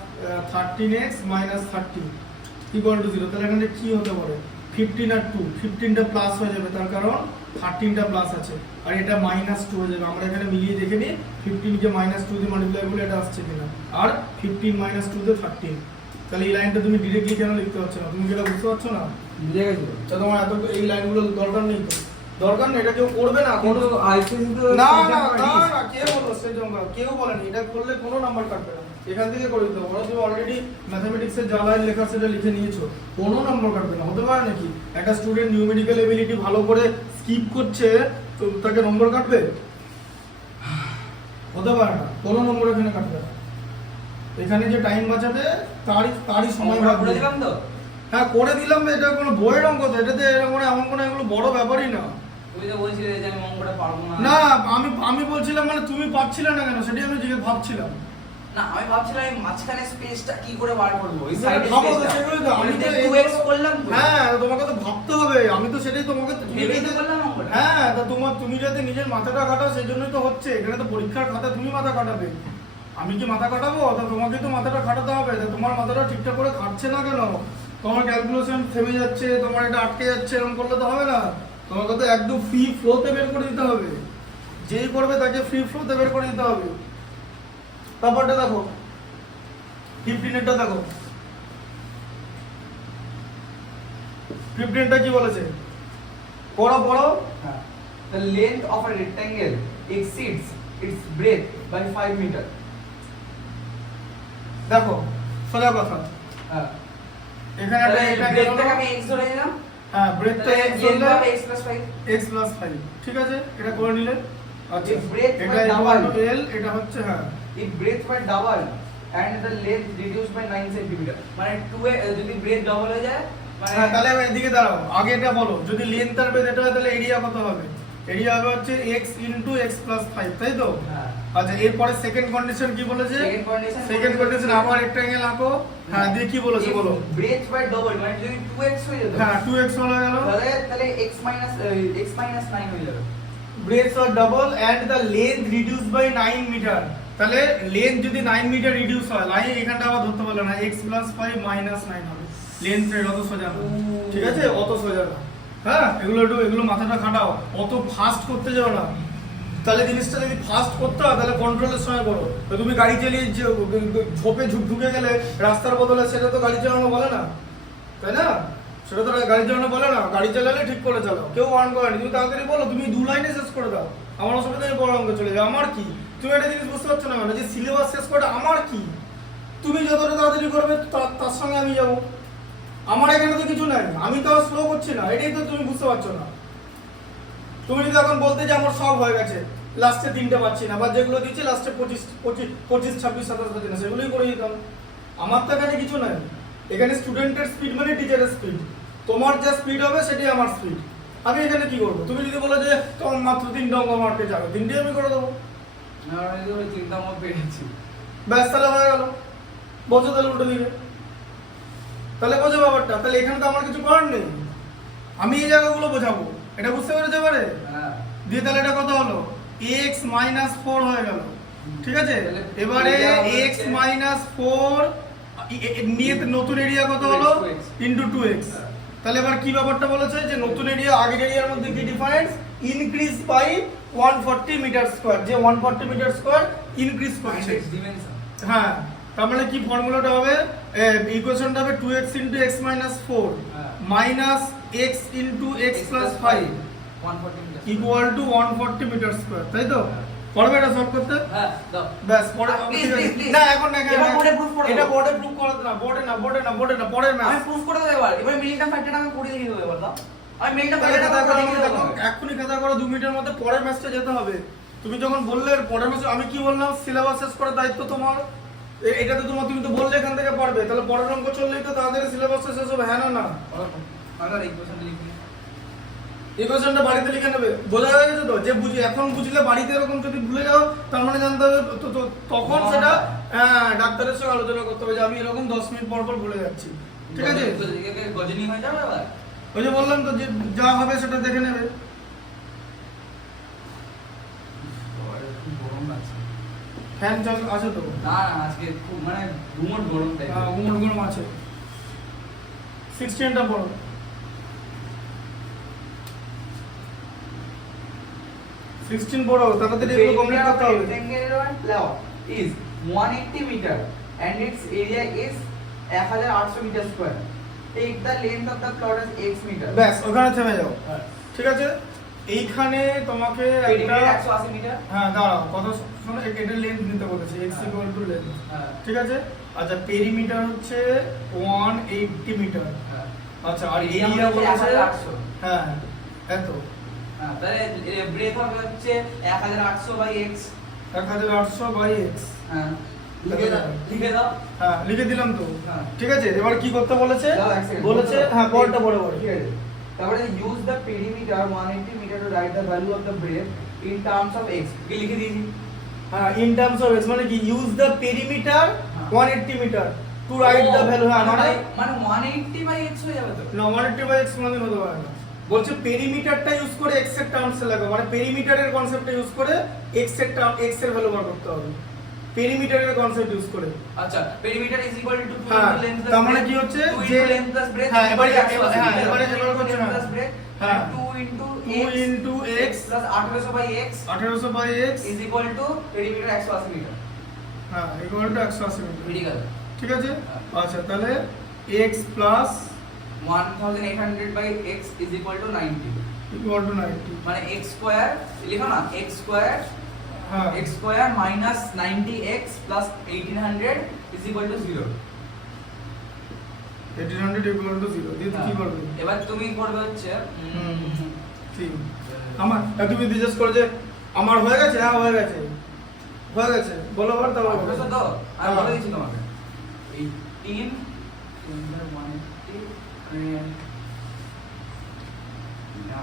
13x minus 30 equal to 0 তাহলে এখানে কি হতে পারে 15 আর 2 15টা প্লাস হয়ে যাবে তার কারণ 13টা প্লাস আছে আর এটা মাইনাস 2 হয়ে যাবে আমরা এখানে মিলিয়ে দেখে নিই 15 কে মাইনাস 2 দিয়ে মাল্টিপ্লাই করলে এটা আসছে কিনা আর 15 মাইনাস 2 দিয়ে 13 তাহলে এই লাইনটা তুমি ডিরেক্টলি কেন লিখতে পারছো না তুমি কি এটা বুঝতে পারছো না বুঝে গেছো তো তোমার এত এই লাইনগুলো দরকার নেই তো দরকার নেই এটা কেউ করবে না কোনো আইসিসি তো না না না না কে বললো সেজন্য কেউ বলেনি এটা করলে কোনো নাম্বার কাটবে না এখান থেকে করে দিতে হবে তুমি অলরেডি ম্যাথমেটিক্সের যা লাইন লেখা সেটা লিখে নিয়েছো কোনো নাম্বার কাটবে না হতে পারে নাকি একটা স্টুডেন্ট নিউমেরিক্যাল এবিলিটি ভালো করে স্কিপ করছে তো তাকে নম্বর কাটবে হতে পারে না কোনো নম্বর এখানে কাটবে না এখানে যে টাইম বাঁচাবে তারই সময় করে দিলাম তো হ্যাঁ করে দিলাম এটা কোনো বইয়ের অঙ্ক তো এটাতে এরকম এমন কোনো এগুলো বড় ব্যাপারই না তুমি তো বলছিলে যে আমি অঙ্কটা পারবো না না আমি বলছিলাম মানে তুমি পারছিলে না কেন সেটাই আমি জিজ্ঞেস ভাবছিলাম না আমি ভাবছিলাম এই মাঝখানে স্পেসটা কি করে বার করব এই না, সাইডে ভাবো তো, স্পেসটা সেগুলোই তো, আমি আমি তো 2x করলাম তো হ্যাঁ তোমাকে তো ভাবতে হবে আমি তো সেটাই তোমাকে ভেবেই তো বললাম অঙ্কটা হ্যাঁ তা তুমি যাতে নিজের মাথাটা কাটাও সেই জন্যই তো হচ্ছে এখানে তো পরীক্ষার খাতা তুমি মাথা কাটাবে আমি কি মাথা কাটাবো তা তোমাকে তো মাথাটা কাটাতে হবে তা তোমার মাথাটা ঠিকঠাক করে কাটছে না কেন তোমার ক্যালকুলেশন থেমে যাচ্ছে তোমার এটা আটকে যাচ্ছে এরকম করলে তো হবে না তোমাকে তো একদম ফ্রি ফ্লোতে বের করে দিতে হবে যেই করবে তাকে ফ্রি ফ্লোতে বের করে দিতে হবে তারপরটা দেখো 15 এরটা দেখো 15টা কি বলেছে পড়ো হ্যাঁ the length of a rectangle exceeds its breadth by 5 meter দেখো সোজা কথা হ্যাঁ এখানে একটা এটা ব্রেডটাকে আমি x ধরে নিলাম হ্যাঁ ব্রেডটা তাহলে x length ধরলে হবে x plus 5 x plus 5 ঠিক আছে এটা করে নিলে আচ্ছা If breadth এটা by equal to double. l এটা হচ্ছে হ্যাঁ if breadth by double and the length reduced by 9 cm মানে 2 এ যদি breadth double হয়ে যায় মানে হ্যাঁ তাহলে আমি এদিকে দাঁড়াও আগে এটা বলো যদি লেন্থ আর ব্রেডথ এটা হয় তাহলে এরিয়া কত হবে এরিয়া হবে হচ্ছে x * x + 5 তাই তো হ্যাঁ আচ্ছা এরপরে সেকেন্ড কন্ডিশন কি বলেছে? সেকেন্ড কন্ডিশন আবার রেক্ট্যাঙ্গেল আঁকো। হ্যাঁ দিয়ে কি বলেছে বলো? ব্রেথ বাই ডবল মানে যদি 2x হয়ে যেত হ্যাঁ 2x হয়ে গেল, তাহলে x 9 হয়ে যাবে। Breadth or double and the length reduce by 9 metre. তাহলে লেন্থ যদি 9 মিটার রিডিউস হয়, লাইন এখানটা আবার ধরতে পারলো না, x + 5 - 9 হবে। লেন্থ এর অত সোজা না, ঠিক আছে? অত সোজা না। হ্যাঁ এগুলো মাথাটা খাটাও, অত ফাস্ট করতে যাও না। তাহলে জিনিসটা যদি ফাস্ট করতে হয় তাহলে কন্ট্রোলের সময় করো। তো তুমি গাড়ি চালিয়ে যে ঝোপে ঢুকে গেলে রাস্তার বদলে, সেটা তো গাড়ি চালানো বলে না, তাই না? সেটা তো গাড়ি চালানো বলে না। গাড়ি চালালে ঠিক করে চালাও, কেউ ওয়ার্ন করেনি। তুমি তাড়াতাড়ি বলো, তুমি 2 লাইনে শেষ করে দাও, আমার অসুবিধা নেই, পড়া অঙ্ক চলে যাও। আমার কি, তুমি একটা জিনিস বুঝতে পারছো না মানে যে সিলেবাস শেষ করে আমার কি? তুমি যতটা তাড়াতাড়ি করবে তার সঙ্গে আমি যাবো। আমার এখানে তো কিছু নাই, আমি তো স্লো করছি না, এটাই তো তুমি বুঝতে পারছো না। তুমি যদি এখন বলতে যে আমার সব হয়ে গেছে, লাস্টে 3টে পাচ্ছি না, বা যেগুলো দিচ্ছি লাস্টে 25, 26, 26, 27 পাচ্ছি না, সেগুলোই করে দিতাম। আমার তো এখানে কিছু নাই। এখানে স্টুডেন্টের স্পিড মানে টিচারের স্পিড। তোমার যা স্পিড হবে সেটাই আমার স্পিড। আমি এখানে কি করবো? তুমি যদি বলো যে তোমার মাত্র 3টে অঙ্ক মারতে যাবে, 3টেই আমি করে দেবো। না আমি তো চিন্তা মত পেয়েছি। ব্যাস তাহলে হয়ে গেল। বোঝো তাহলে উল্টো দিকে, তাহলে বোঝো ব্যাপারটা। তাহলে এখানে তো আমার কিছু করার নেই, আমি এই জায়গাগুলো বোঝাবো। এটা বুঝতে পেরেছো এবারে? হ্যাঁ দিয়ে তাহলে এটা কত হলো? x - 4 হয়ে গেল, ঠিক আছে? এবারে x - 4 নিয়ে নতুন এরিয়া কত হলো? Into 2x। তাহলে এবার কি ব্যাপারটা বলেছে যে নতুন এরিয়া আগের এরিয়ার মধ্যে কি difference? Increase by 140 metre square, যে 140 মিটার স্কয়ার ইনক্রিজ করছে। ডিমেনশন। হ্যাঁ তার মানে কি ফর্মুলাটা হবে? ইকুয়েশনটা হবে 2x * x - 4 minus x * x + 5 140 metre equal to 140 metre square, তাই তো? পড়বে এটা সলভ করতে? হ্যাঁ দাও। ব্যাস পরে Please, please, please. না এখন না, এবার board এ proof করে এটা দাও। বোর্ডে প্রুফ করাতে না, বোর্ডে না পরের ম্যাচ। আমি প্রুফ করে দেব এবার মিনিটটা 5টা টাকা করে দিয়ে দেব এবার দাও। আমি মিনিটটা তাহলে 5টা খাতা টাকা করো, করে দিয়ে দেখো দেব। এক্ষুনি খাতা করো, 2 মিনিটের মধ্যে পরের ম্যাচটা যেতে হবে। তুমি যখন বললে পরের ম্যাচ, আমি কি বললাম? সিলেবাস শেষ করার দায়িত্ব তোমার। এটা তো তোমার, তুমি তো বললে এখান থেকে পড়বে, তাহলে পরের অঙ্ক চললেই তো তাড়াতাড়ি সিলেবাস শেষ হবে। হ্যাঁ না? আমার ইকুয়েশনটা লিখি। ইকুয়েশনটা বাড়িতে লিখে নেবে, বোঝা হয়ে গেছে তো? যে এখন বুঝলে বাড়িতে এরকম যদি ভুলে যাও, তার মানে জানতে হবে তখন সেটা ডাক্তারের সঙ্গে আলোচনা করতে হবে যে আমি এরকম 10 মিনিট পর পর ভুলে যাচ্ছি, ঠিক আছে? গজনি হয়ে যাবে এবার। ওই যে বললাম তো, যে যা হবে সেটা দেখে নেবে। খুব গরম লাগছে। ফ্যান চাল আছে তো? না আজকে খুব মানে গুমট গরম টাইপ। গরম আছে। 16টা পড়ো। 16 পড়ো, তাড়াতাড়ি এগুলো কমপ্লিট করতে হবে। Rectangular plot is 180 meter and its area is 1800 meter square. Take the length of the plot as x meter. ব্যাস ওখানে থেমে যাও, ঠিক আছে? এইখানে তোমাকে একটা 180 মিটার। হ্যাঁ দাঁড়াও, কথা শোনো, এটা লেন্থ নিতে বলেছে, x = লেন্থ, হ্যাঁ ঠিক আছে? আচ্ছা পেরিমিটার হচ্ছে 180 মিটার। হ্যাঁ আচ্ছা আর এরিয়া বলেছে 1800। হ্যাঁ এত, হ্যাঁ তাহলে ব্রেথ হবে হচ্ছে 1800 বাই x। 1800 by x। হ্যাঁ লিখে দাও। হ্যাঁ লিখে দিলাম তো, হ্যাঁ। ঠিক আছে? এবার কি করতে বলেছে? দাও, এক সেকেন্ড। বলেছে হ্যাঁ পরটা বড় বড়, ঠিক আছে। তারপরে use the perimeter 180 metre to write the value of the breadth in terms of x। কি লিখে দিয়েছি? হ্যাঁ ইন টার্মস অফ x মানে কি? Use the perimeter 180 metre to write the value. হ্যাঁ মানে 180 বাই x হয়ে যাবে তো। না 180 বাই x মানে হতে পারে না, বলছে পেরিমিটারটা ইউজ করে x এর টার্মসে লাগাও, মানে পেরিমিটারের কনসেপ্টটা ইউজ করে x এর টার্ম, x এর ভ্যালু বার করতে হবে পেরিমিটারের কনসেপ্ট ইউজ করে। আচ্ছা পেরিমিটার ইজ ইকুয়াল টু 2 হ্যাঁ, ইনটু লেন্থ প্লাস তার মানে কি হচ্ছে যে লেন্থ প্লাস ব্রেথ। হ্যাঁ এবারে করছে না। Plus breadth. হ্যাঁ 2 into 2 into x plus 1800 by x 1800 by x is equal to perimeter 180 metre. হ্যাঁ ইকুয়াল টু 180 মিটার, ঠিক আছে। ঠিক আছে? আচ্ছা তাহলে x plus 1800 by x is equal to 90 equal to 90। মানে x স্কয়ার লিখো না, x স্কয়ার হ্যাঁ x square minus 90x plus 1800 is equal to 0। 1800 equal to 0 দিয়ে কি করবে? এবার তুমি করবে হচ্ছে ঠিক আমার তুমি জিজ্ঞেস করো যে আমার হয়ে গেছে? হ্যাঁ হয়ে গেছে, হয়ে গেছে, বলো আবার তাও বুঝছো তো? আমি বলে দিচ্ছি তোমাকে 18 180 না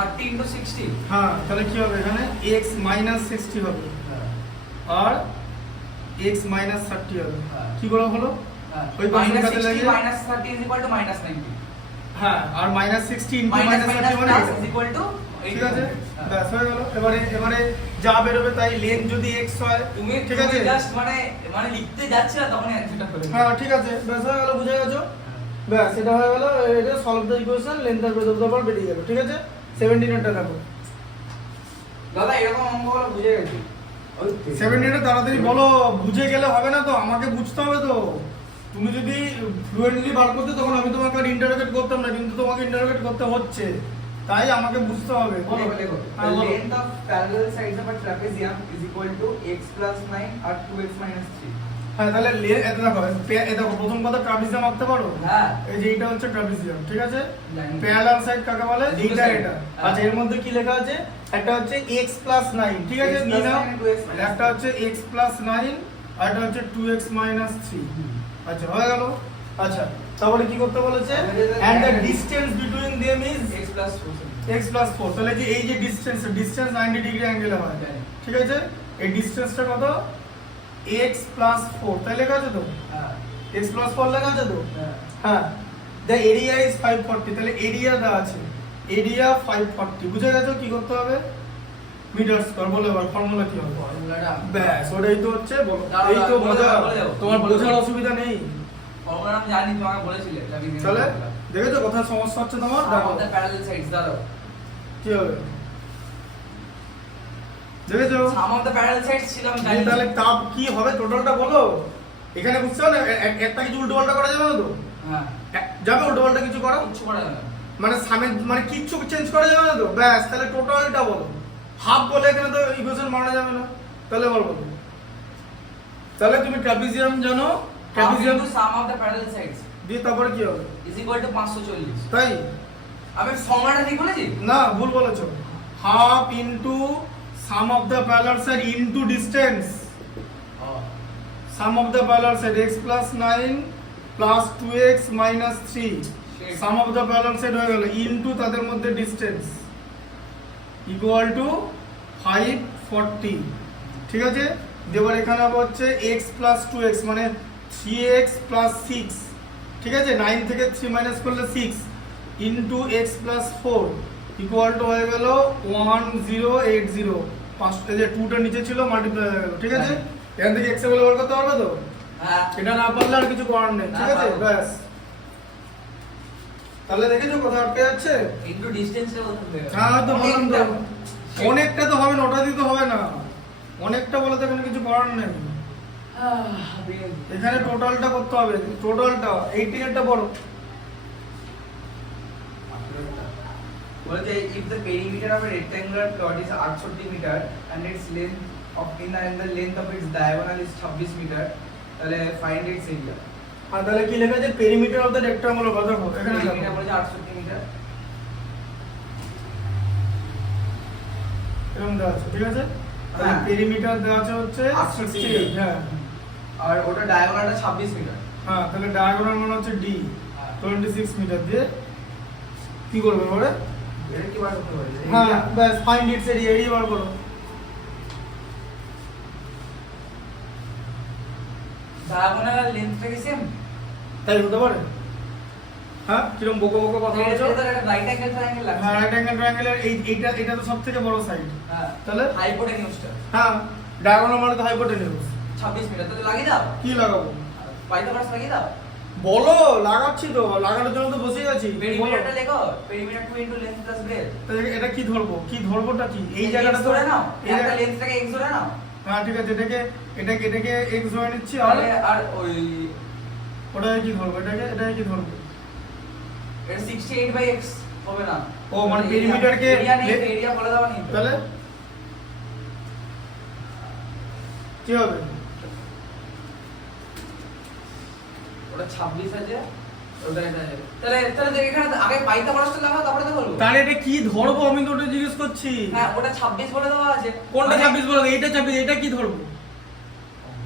30 into 60 হ্যাঁ তাহলে কি হবে এখানে x মাইনাস 60 হবে আর x মাইনাস 30 হবে হ্যাঁ। কি করে হলো ওই পাশে minus কাছে 60 লাগিয়ে minus 30 is equal to minus 90 হ্যাঁ আর minus 60 into minus minus minus 30 মানে plus এটা। is equal to ঠিক আছে ব্যাস হয়ে গেল এবারে যা বেরোবে তাই লেন যদি x হয় তুমি ঠিক আছে জাস্ট মানে লিখতে যাচ্ছ না তখন অ্যানসারটা করে হ্যাঁ ঠিক আছে ব্যাস হয়ে গেল বুঝে গেছো ব্যাস এটা হয়ে গেল এটা সলভ দ্য ইকুয়েশন লেন্থ আর ব্রেথ অফ দ্য বল বেরিয়ে গেল ঠিক আছে 17 এরটা দেখো দাদা এরকম অঙ্কগুলো বুঝে গেছি 17 এর তাড়াতাড়ি বলো বুঝে গেলে হবে না তো আমাকে বুঝতে হবে তো তুমি যদি ফ্লুয়েন্টলি বার করতে তখন আমি তোমাকে ইন্টারোগেট করতাম না কিন্তু তোমাকে ইন্টারোগেট করতে হচ্ছে তাই আমাকে বুঝতে হবে বলো হ্যাঁ, বলো। length of parallel sides of a trapezium is equal to x plus 9 or 2x minus 3 হ্যাঁ তাহলে এটা দেখো এটা দেখো প্রথম কথা ট্রাপিজিয়াম আঁকতে পারো হ্যাঁ এই যে এইটা হচ্ছে ট্রাপিজিয়াম ঠিক আছে জানি। প্যারালাল সাইড কাকে বলে দুটো এইটা side। এটা হ্যাঁ। আচ্ছা এর মধ্যে কি লেখা আছে একটা হচ্ছে x 9 ঠিক আছে x নিয়ে plus now 9 and 2x minus একটা হচ্ছে x 9 আর একটা হচ্ছে 2x 3 আচ্ছা হয়ে গেল আচ্ছা তারপরে কি করতে বলেছে and the distance between them is x plus 4 x 4 তাহলে যে এই যে ডিসটেন্স 90 ডিগ্রি অ্যাঙ্গেলে হয় জানি। ঠিক আছে এই ডিসটেন্সটা কত x 4 তাই লেখা আছে তো হ্যাঁ x 4 লেখা আছে তো হ্যাঁ হ্যাঁ the area is 540 তাহলে এরিয়া দেওয়া আছে এরিয়া 540 বুঝে গেছো কি করতে হবে মিটার স্কয়ার বলে এবার ফর্মুলা কি হবে ফর্মুলাটা ব্যাস ওটাই তো হচ্ছে বলো দাঁড়াও, এই তো বলে মজা দাও, বলে দাও। তোমার বলে বোঝার দাও। অসুবিধা নেই ফর্মুলা আমি জানি তোমাকে বলেছিলে trapezium তাহলে formula। দেখেছো কোথায় সমস্যা হচ্ছে তোমার Sum দেখো of the parallel sides দাঁড়াও কি হবে দেখেছো sum of the parallel sides ছিল আমি জানি তাহলে তাপ কি হবে টোটালটা বলো এখানে বুঝছো না একটা কিছু উল্টো পাল্টা করা যাবে না তো হ্যাঁ যাবে উল্টো পাল্টা কিছু করো কিচ্ছু করা যাবে না মানে সামের মানে কিচ্ছু চেঞ্জ করা যাবে না তো ব্যাস তাহলে টোটালটা বলো হাফ বলে এখানে তো ইকুয়েশন মানা যাবে না তাহলে বলবো তাহলে তুমি ট্রাপিজিয়াম জানো trapezium trapezium sum of the parallel sides দিয়ে তারপরে কি হবে is equal to 540 তাই আমি ফর্মুলাটা ঠিক বলেছি না ভুল বলেছো half into some of the parallel side into distance some of the parallel side x 9 plus 2x 3 some of the parallel side হয়ে গেল ইনটু তাদের মধ্যে ডিসটেন্স ইকুয়াল টু 540 ঠিক আছে এবার এখানে হবে হচ্ছে x 2x মানে 3x 6 ঠিক আছে 9 থেকে 3 মাইনাস করলে 6 ইনটু x 4 ইকুয়াল টু হয়ে গেল 1080 পাঁচ এই যে 2টা নিচে ছিল মাল্টিপ্লাই হয়ে গেল ঠিক আছে এখান থেকে x এর ভ্যালু বের করতে পারবে তো হ্যাঁ এটা না পারলে আর কিছু করার নেই ঠিক না, আছে পারবো। ব্যাস তাহলে দেখেছো কোথায় আটকে যাচ্ছে ইনটু ডিসটেন্স এর কথা বলে হ্যাঁ তো বললাম তো অনেকটা তো হবে না ওটা দিয়ে তো হবে না অনেকটা বলে তো এখানে কিছু করার নেই এখানে টোটালটা করতে হবে টোটালটা 18 এরটা বড় বলতে if the perimeter of a rectangular plot is 68 meter and its length of and the length of its diagonal is 26 meter তাহলে find its area আর তাহলে কি লেখা আছে পেরিমিটার অফ দ্য রেক্টাঙ্গুলার কথা বল এখানে perimeter দেখো বলেছে 68 মিটার এরকম দেওয়া আছে ঠিক আছে তাহলে হ্যাঁ। পেরিমিটার দেওয়া আছে হচ্ছে 68 68 হ্যাঁ আর ওটা ডায়াগোনালটা 26 মিটার হ্যাঁ তাহলে ডায়াগোনাল মানে হচ্ছে ডি 26 মিটার দিয়ে কি করবে এবারে এটা কি বার করতে পারি হ্যাঁ ব্যাস ফাইন্ড ইটস এরিয়া এরিয়া বার করো ডায়াগোনাল আর লেন্থটা কি সেম তাই হতে পারে হ্যাঁ কিরকম বকো বকো কথা বলছো এটা একটা রাইট অ্যাঙ্গেল ট্রায়াঙ্গেল লাগছে হ্যাঁ রাইট অ্যাঙ্গেল ট্রায়াঙ্গেলের এইটা তো সবথেকে বড় সাইড হ্যাঁ তাহলে হাইপোটেনিউসটা হ্যাঁ ডায়াগোনাল মানে তো হাইপোটেনিউস 26 মিটার তাহলে লাগিয়ে দাও কি লাগাবো পাইথাগোরাস লাগিয়ে দাও বলো লাগাচ্ছি তো লাগানোর জন্য তো বসে আছি বলো। পেরিমিটারটা লেখো perimeter 2 into length plus breadth তাহলে এটা কি ধরবো কি ধরবোটা কি এই জায়গাটা ধরে নাও এই একটা জায়গা- লেন্থটাকে x ধরে নাও হ্যাঁ ঠিক আছে এটাকে x ধরে নিচ্ছি আর তাহলে আর ওই ওটাকে কি ধরবো এটাকে কি ধরবো এটা 68 বাই x হবে না ও, মানে perimeter-কে এরিয়া নেই le- এরিয়া বলে দাও নি তাহলে কি হবে ওটা 26 আছে ওটা এটা আছে তাহলে দেখ এখানে আগে পাইথাগোরাসটা লাগাও তারপরে তো বলবো তাহলে এটা কি ধরবো আমি তো ওটা জিজ্ঞেস করছি হ্যাঁ ওটা 26 বলে দেওয়া আছে কোনটা মানে 26 বলো এইটা 26 এটা কি ধরবো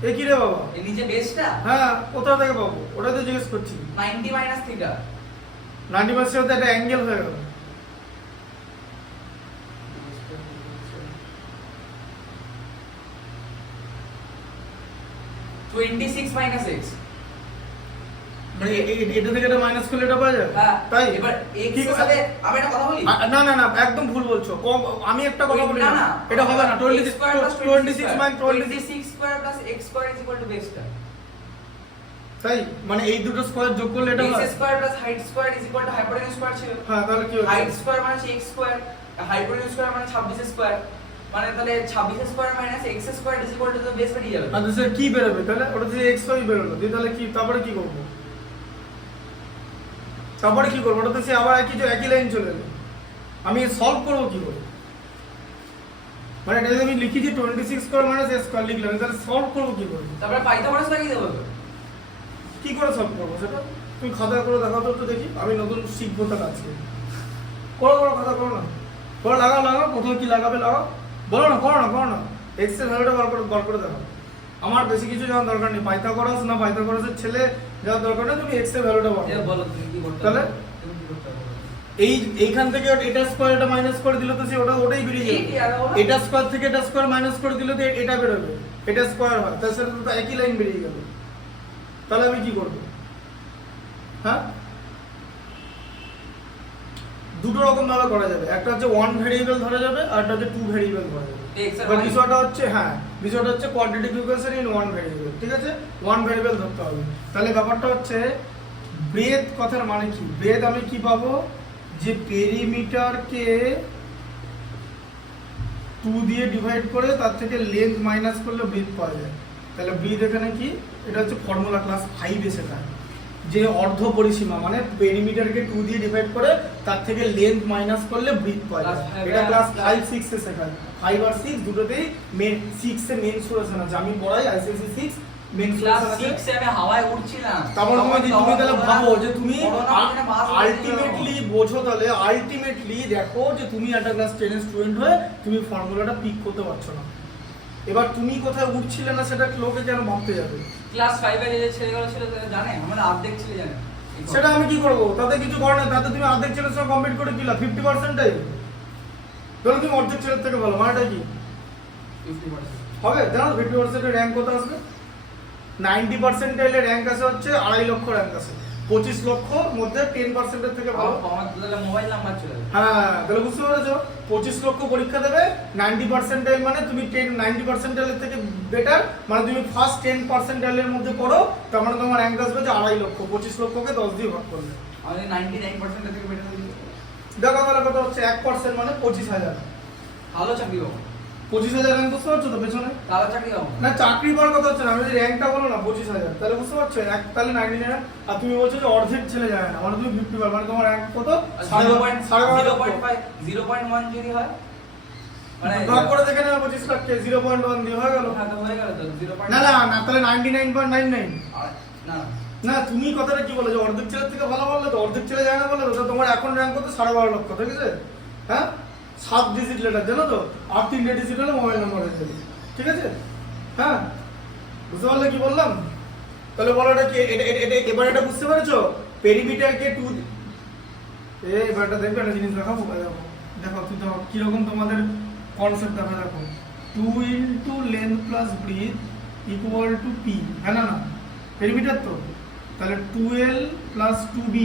এ কি রে বাবা এই নিচে বেসটা হ্যাঁ কোথা থেকে পাবো ওটা তো জিজ্ঞেস করছি 90 মাইনাস থিটা 90 এর সাথে একটা অ্যাঙ্গেল হয়ে গেল 26 minus x। মানে এটা থেকে এটা মাইনাস করলে এটা পাওয়া যাবে হ্যাঁ, তাই এবার x ঠিক এর সাথে আমি একটা কথা বলি। না না না একদম ভুল বলছো আমি একটা কথা বলি না না না, এটা হবে না 26 x square plus 26 মানে 26 square plus x square is equal to base square। তাই মানে এই দুটো স্কয়ার যোগ করলে এটা হয় x square plus height square is equal to hypotenuse square ছিল। হ্যাঁ তাহলে কি হচ্ছে height square মানে হচ্ছে x square, hypotenuse square মানে 26 square, মানে তাহলে 26 square minus x square is equal to the base বেরিয়ে যাবে। আর স্যার কি বেরোবে তাহলে ওটা যে x y বেরোলো দিয়ে তাহলে কি তারপরে কি করব ওটা তো সে আবার একই লাইন চলে এলো আমি সলভ করব কি করে মানে এটা যদি আমি লিখি যে 26 স্কয়ার মাইনাস a স্কয়ার লিখলাম তাহলে সলভ করব কি করে তারপরে পাইথাগোরাস লাগিয়ে দেবো তো। কি করে সলভ করবো সেটা তুমি খাতা করে দেখাও তো একটু দেখি আমি নতুন শিখবো তার আজকে করো খাতা করো না করো লাগাও কোথাও কি লাগাবে লাগাও বলো না করো না এক্স এর ভ্যালুটা বার করে দেখাও আমার বেশি কিছু জানার দরকার নেই পাইথাগোরাসের ছেলে যাওয়ার দরকার নেই তুমি এক্স এর ভ্যালুটা বার করো বলো তুমি কি করতে তাহলে? হবে? তুমি কি করতে হবে? এইখান থেকে এটা স্কয়ার এটা মাইনাস করে দিলে তো সে ওটাই বেরিয়ে যাবে কি আগে বলো? এটা স্কয়ার থেকে এটা স্কয়ার মাইনাস করে দিলে তো এটা বেরোবে এটা স্কয়ার হয় তার সাথে তো একই লাইন বেরিয়ে গেল তাহলে আমি কি করব হ্যাঁ দুটো রকম ভাবে করা যাবে একটা হচ্ছে ওয়ান ভেরিয়েবল ধরা যাবে আর একটা হচ্ছে টু ভেরিয়েবল ধরা যাবে x এর এবার value- বিষয়টা হচ্ছে quadratic equation in one variable ঠিক আছে ওয়ান ভেরিয়েবল ধরতে হবে তাহলে ব্যাপারটা হচ্ছে ব্রেথ কথার মানে কি ব্রেথ আমি কি পাবো যে পেরিমিটারকে 2 দিয়ে ডিভাইড করে তার থেকে লেন্থ মাইনাস করলে ব্রেথ পাওয়া যায় তাহলে ব্রেথ এখানে কি এটা হচ্ছে ফর্মুলা ক্লাস 5 এ শেখায় যে অর্ধ পরিসীমা মানে পেরিমিটারকে 2 দিয়ে ডিভাইড করে তার থেকে লেন্থ মাইনাস করলে ব্রেথ পাওয়া যায় Class 5 এটা ক্লাস 5 6 এ শেখায় 5 আর 6 দুটোতেই মেন 6 এ মেন সোরেশন আছে আমি পড়াই আইসিএসসি 6 মেন ক্লাস সোরেশন আছে 6 এ আমি হাওয়ায় উড়ছিলাম। তারপর তুমি তাহলে ভাবো যে তুমি করোনা মাস আলটিমেটলি বোঝো তাহলে আলটিমেটলি দেখো যে তুমি একটা ক্লাস 10 এর স্টুডেন্ট হয়ে তুমি ফর্মুলাটা পিক করতে পারছো না এবার তুমি কোথায় উঠছিলে না সেটা লোকে কেন ভাবতে যাবে ক্লাস 5 এর যে ছেলেগুলো ছিল তারা জানে আমাদের অর্ধেক ছেলে জানে। সেটা আমি কি করব তাতে কিছু করার নেই তাতে তুমি অর্ধেক ছেলের সঙ্গে কম্পিট করে কি লাভ 50%টাই ধরো তুমি অর্ধেক ছেলের থেকে ভালো মানেটা কি 50%। হবে জানো 50% এর র্যাঙ্ক কত আসবে 90% এর র্যাঙ্ক আছে হচ্ছে 2.5 লক্ষ র্যাঙ্ক আছে 25 লক্ষর মধ্যে 10% এর থেকে ভালো আমার তাহলে মোবাইল নাম্বার চলে যাবে। হ্যাঁ তাহলে বুঝতে পেরেছো 25 লক্ষ পরীক্ষা দেবে 90% মানে তুমি 90% এর থেকে বেটার মানে তুমি ফার্স্ট 10% এর মধ্যে করো তার মানে তোমার র্যাঙ্ক আসবে যে 2.5 লক্ষ 25 লক্ষকে 10 দিয়ে ভাগ করলে আমি 99% থেকে বেটার হয়ে যাবে। দেখো তাহলে কত হচ্ছে 1% মানে 25,000 ভালো চাকরি পাবো। 25,000 র্যাঙ্ক বুঝতে পারছো তো পেছনে ভালো চাকরি পাবো। না চাকরি পাওয়ার কথা হচ্ছে না আমি যদি র্যাঙ্কটা বলো না 25,000 তাহলে বুঝতে পারছো তাহলে 99 আর তুমি বলছো যে অর্ধেক ছেলে যায় না মানে তুমি 50 পার মানে তোমার র্যাঙ্ক কত 0.1 যদি হয় মানে ভাগ করে দেখে নেবে 25 লাখকে 0.1 দিয়ে হয়ে গেল হ্যাঁ তো হয়ে গেল তো 0. না তাহলে 99.99 না না তুমি কথাটা কি বলে যে অর্ধেক ছেলের থেকে ভালো বললে তো অর্ধেক ছেলে যায় না বললে তো তোমার এখন র্যাঙ্ক কত 12.5 লক্ষ ঠিক আছে হ্যাঁ 7 ডিজিট লেটার জানো তো আর 3টে ডিজিট হলে মোবাইল নাম্বার হয়ে যাবে ঠিক আছে হ্যাঁ বুঝতে পারলে কি বললাম তাহলে বলো এটা কি এটা এবার এটা বুঝতে পেরেছো পেরিমিটারকে 2 এবারটা দেখবে একটা জিনিস দেখাবো দেখো তুই তো কিরকম তোমাদের কনসেপ্ট দেখো 2 into length plus breadth equal to P হ্যাঁ না পেরিমিটার তো তাহলে 2l plus 2b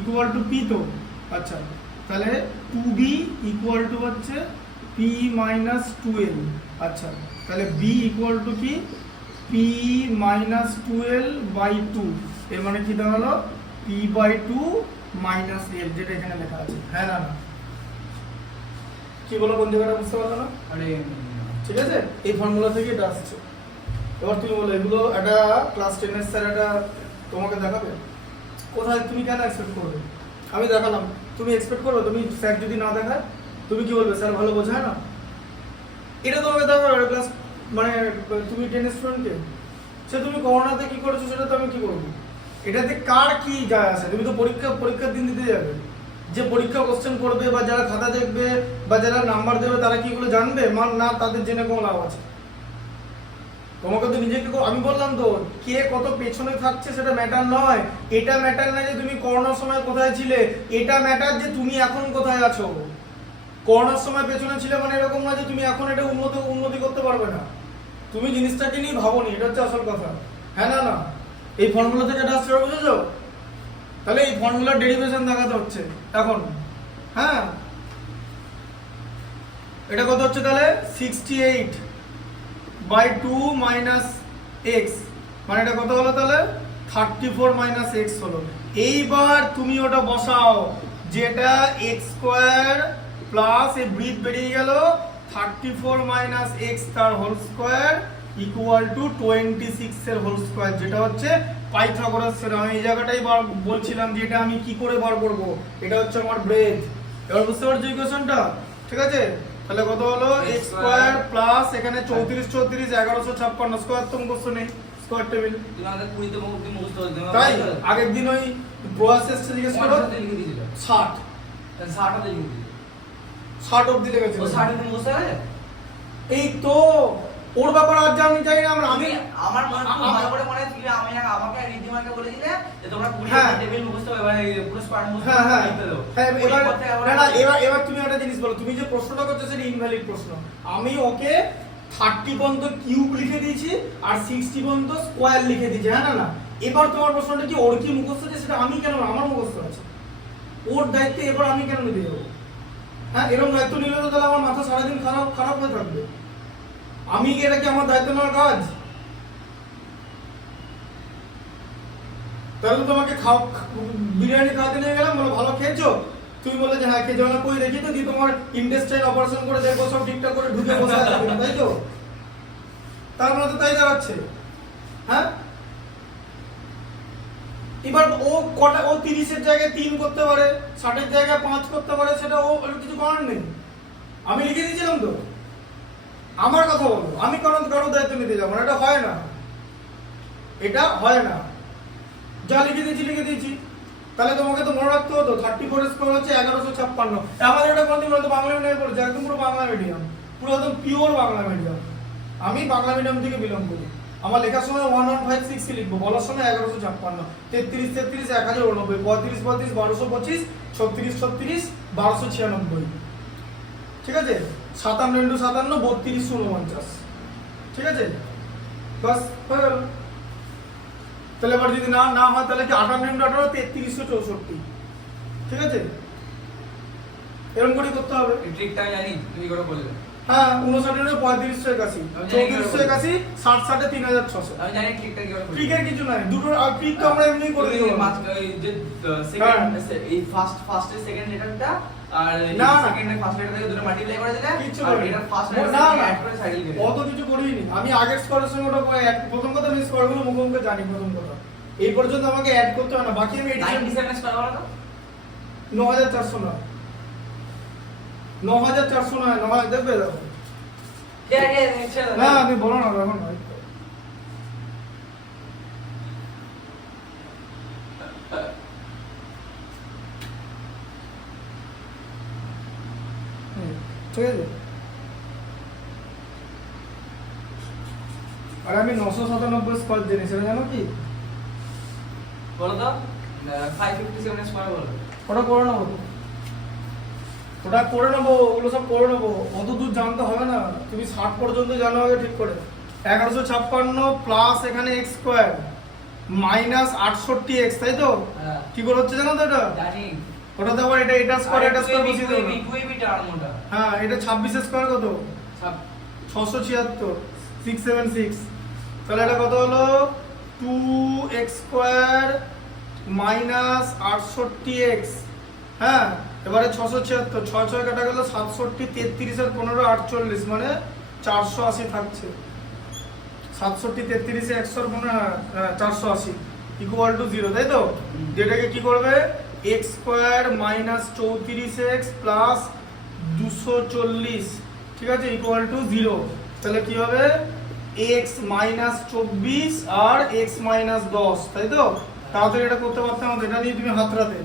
equal to p তো আচ্ছা তাহলে 2b ইকুয়াল টু হচ্ছে p মাইনাস 2l আচ্ছা তাহলে b ইকুয়াল টু কি p মাইনাস 2l বাই 2 এর মানে কি দাঁড়ালো p বাই 2 মাইনাস l যেটা এখানে লেখা আছে হ্যাঁ না কি বলো কোন জায়গাটা বুঝতে পারলো না আরে ঠিক আছে এই ফর্মুলা থেকে এটা আসছে এবার তুমি বলো এগুলো একটা ক্লাস 10 এর স্যার এটা তোমাকে দেখাবে কোথায় তুমি কেন এক্সপেক্ট করবে আমি দেখালাম তুমি এক্সপেক্ট করবে তুমি স্যার যদি না দেখায় তুমি কি বলবে স্যার ভালো বোঝায় না এটা তোমাকে দেখাবে ক্লাস মানে তুমি 10 স্টুডেন্টকে সে তুমি করোনাতে কি করেছো সেটা তো আমি কি করবো এটাতে কার কি যায় আসে তুমি তো পরীক্ষার দিন দিতে যাবে যে পরীক্ষা কোশ্চেন করবে বা যারা খাতা দেখবে বা যারা নাম্বার দেবে তারা কি এগুলো জানবে না তাদের জেনে কোনো লাভ আছে তোমাকে তো নিজেকে আমি বললাম তো কে কত পেছনে থাকছে সেটা ম্যাটার নয় এটা ম্যাটার না যে তুমি করোনার সময় কোথায় ছিলে এটা ম্যাটার যে তুমি এখন কোথায় আছো করোনার সময় পেছনে ছিলে মানে এরকম না যে তুমি এখন এটা উন্নতি করতে পারবে না তুমি জিনিসটাকে নিয়ে ভাবোনি, এটা হচ্ছে আসল কথা। হ্যাঁ না না, এই ফর্মুলা থেকে এটা আসছে, বুঝেছো? তাহলে এই ফর্মুলার ডেরিভেশন দেখাতে হচ্ছে এখন। হ্যাঁ, এটা কত হচ্ছে তাহলে 68 বাই 2 মাইনাস এক্স, মানে এটা কত হলো তাহলে 34 মাইনাস এক্স হলো। এইবার তুমি ওটা বসাও, যেটা এক্স স্কোয়ার প্লাস এই বৃত্ত বেরিয়ে গেল 34 মাইনাস এক্স তার হোল স্কোয়ার ইকুয়াল টু 26 এর হোল স্কোয়ার, যেটা হচ্ছে পাইথাগোরাস থিওরেম। আমি এই জায়গাটাই বলছিলাম যে এটা আমি কি করে বার করব, এটা হচ্ছে আমার ব্রেথ। এবার বুঝতে পারছো ইকুয়েশনটা? ঠিক আছে, তাহলে কত হলো এক্স স্কোয়ার প্লাস এখানে 34 34 1156 স্কোয়ার তো মুখস্থ নেই, স্কোয়ার টেবিল তুমি আমাদের 20 তে মুখস্থ করে দেবে, তাই আগের দিন ওই প্রসেসটা জিজ্ঞেস করো লিখে দিয়েছিল 60 তাহলে 60 তে লিখে দিয়েছিল 60 অবধি লেগেছিল। ও 60 তে মুখস্থ আছে। এই তো ওর ব্যাপার আজ আমি জানি না। আমি আমার মনে খুব ভালো করে মনে আছে, তুমি আমাকে রীতিমাকে বলেছিলে যে তোমরা 20 হ্যাঁ। টেবিল মুখস্থ এবারে পুরো স্কয়ার মুখস্থ হ্যাঁ হ্যাঁ লিখতে দাও। হ্যাঁ, ওই এবার কথায় আবার- না না, এবার তুমি একটা জিনিস বলো, তুমি যে প্রশ্নটা করছো সেটা ইনভ্যালিড প্রশ্ন। আমি ওকে 30 পর্যন্ত কিউব লিখে দিয়েছি আর 60 পর্যন্ত স্কোয়ার লিখে দিয়েছি। হ্যাঁ না না, এবার তোমার প্রশ্নটা কি ওর কি মুখস্থ আছে সেটা আমি কেন, আমার মুখস্থ আছে, ওর দায়িত্বে এবার আমি কেন নিতে যাবো? হ্যাঁ, এরকম দায়িত্ব নিলে তো তাহলে আমার মাথা সারাদিন খারাপ খারাপ হয়ে থাকবে। আমি কি এটা কি আমার দায়িত্ব নেওয়ার কাজ? তাহলে তোমাকে বিরিয়ানি খাওয়াতে নিয়ে গেলাম, বলো ভালো খেয়েছো, তুমি বললে যে হ্যাঁ খেয়েছো, না কই দেখি তো, দিয়ে তোমার ইন্টেস্টাইন অপারেশন করে দেখবো সব ঠিকঠাক করে ঢুকে বসে আছে কিনা, তাই তো? তার মানে তো তাই দাঁড়াচ্ছে। হ্যাঁ, এবার ও কটা, ও 30-এর জায়গায় 3 করতে পারে, 60-এর জায়গায় 5 করতে পারে, সেটা ও কিছু করার নেই। আমি লিখে দিয়েছিলাম তো। আমার কথা বলো, আমি কারো দায়িত্ব নিতে যাবো না, এটা হয় না, এটা হয় না। যা লিখে দিয়েছি। তাহলে তোমাকে তো মনে রাখতে হতো 34 স্কোয়ার হচ্ছে 1156। আমাদের এটা কোনদিন বলতো বাংলা মিডিয়ামে পড়েছে, একদম পুরো বাংলা মিডিয়াম, পুরো একদম পিওর বাংলা মিডিয়াম। আমি বাংলা মিডিয়াম থেকে বিলং করি। আমার লেখার সময় 1156 লিখবো, বলার সময় 1156, 33 33 1089, 35 35 1225, 36 36 1296। ঠিক আছে, 57 × 57 32 49। ঠিক আছে, বাস হয়ে গেল। তাহলে এবার যদি না হয় তাহলে কি 58 × 18 3364। ঠিক আছে, এরকম করে করতে হবে। এই ট্রিকটা আমি জানি, তুমি কি করে বললে? হ্যাঁ, 59 × 3581, 3481, 60 60 3600। আমি জানি ট্রিকটা কি করে বললে। ট্রিকের কিছু নাই, দুটোর আর ট্রিক তো আমরা এমনি করে দিই। এই যে সেকেন্ড এই ফার্স্টের সেকেন্ড লেটারটা আর না, না। সেকেন্ডের ফার্স্ট লেটার থেকে দুটো মাল্টিপ্লাই করে দিলে কিছু আর করিনি। এটা ফার্স্ট না, লেটার না। অ্যাড করে সাইকেল করে অত কিছু করিনি আমি। আগের স্কোয়ারের সঙ্গে ওটা প্রথম কথা আমি স্কোয়ারগুলো মুখে জানি, প্রথম কথা এই পর্যন্ত আমাকে অ্যাড করতে হয় না, বাকি আমি এডিশন 97 স্কয়ার বলো তো 9400 না, 9400 না, 9000 দেখবে দেখো। কে নিচে না আমি বলো না এখন নয়। ঠিক আছে, আর আমি 997 স্কোয়ার জানি, সেটা জানো কি? বলো তো 557 স্কয়ার বলো। ওটা করে নেবো, ওগুলো সব করে নেবো, অত দূর জানতে হবে না। তুমি 60 পর্যন্ত জানো আগে ঠিক করে। 1156 প্লাস এখানে এক্স স্কোয়ার মাইনাস 68 এক্স, তাই তো? হ্যাঁ কি করে হচ্ছে জানো তো এটা? জানি। ওটাতে আবার এটা স্কোয়ার বসিয়ে দেবো। টুইবি টার্মটা হ্যাঁ, এটা 26 স্কোয়ার কত? সব 676 676। তাহলে এটা কত হলো 2x স্কোয়ার মাইনাস 68x। হ্যাঁ, এবারে 676, 6 6 কাটা গেল 67, 33 আর 15 48, মানে 480 থাকছে। 67 33 এ 115 480 ইকুয়াল টু 0, তাই তো? যেটাকে কি করবে x square minus 34x plus 240, ঠিক আছে, ইকুয়াল টু 0। তাহলে কি হবে x মাইনাস 24 আর x মাইনাস 10, তাই তো? তাড়াতাড়ি এটা করতে পারতাম, এটা নিয়ে তুমি হাতড়াতে।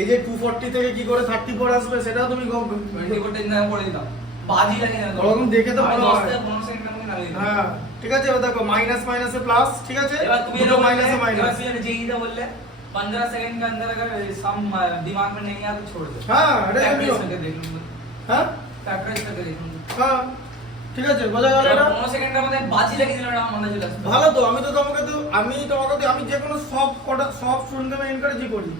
এই যে 240 থেকে কি করে 34 আসবে সেটাও তুমি 24 টা নাম করে দিতাম, বাজি লাগে না ওরকম দেখে তো ভালো 10 হয়। থেকে 15 সেকেন্ড আমাকে নামিয়ে দিতাম। হ্যাঁ, ঠিক আছে, এবার দেখো মাইনাস মাইনাসে প্লাস, ঠিক আছে, এবার তুমি দুটো এটা মাইনাসে এবার মাইনাস। তুমি जेईदा बोलले 15 सेकंड के अंदर अगर सम दिमाग में नहीं आया तो छोड़ दो। হ্যাঁ, এটা प्रैक्टिस আমিও। करके देख लूंगा, হ্যাঁ प्रैक्टिस करके देख लूंगा। হ্যাঁ, ঠিক আছে, বোঝা গেল এটা? 15 সেকেন্ডের মধ্যে বাজি লাগিয়ে দিল, আমার মনে চলে আসবে। ভালো তো, আমি যে কোনো সব স্টুডেন্টকে আমি এনকারেজই করি,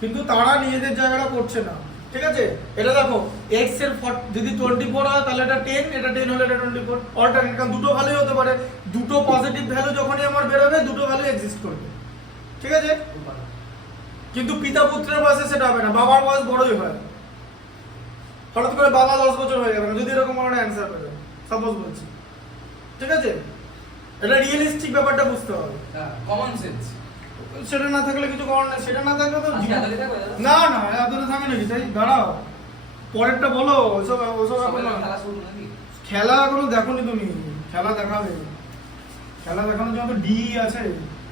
কিন্তু তারা নিজেদের জায়গাটা করছে না। ঠিক আছে, এটা দেখো x এর যদি 24 হয় তাহলে এটা 10, এটা 10 হলে এটা 24, অল্টারনেট, কারণ দুটো ভ্যালুই হতে পারে, দুটো পজিটিভ ভ্যালু যখনই আমার বেরোবে দুটো ভ্যালু এক্সিস্ট করবে। ঠিক আছে, কিন্তু পিতা পুত্রের বয়সে সেটা হবে না, বাবার বয়স বড়ই হয়। হঠাৎ করে বাবা 10 বছর হয়ে যাবে না যদি এরকম একটা অ্যান্সার পেবে, সাপোজ বলছি। ঠিক আছে, এটা রিয়েলিস্টিক ব্যাপারটা বুঝতে হবে। Common sense. সেটা না থাকলে কিছু করার নেই, সেটা না থাকলে তো আজকে আদালে থাকবে দাদা? না না এতটা থাকে নাকি, তাই দাঁড়াও পরেরটা বলো। ওসব এখন না। খেলা শুরু নাকি? খেলা এখনো দেখোনি তুমি, খেলা দেখাবে, খেলা দেখানোর জন্য তো ডিই আছে,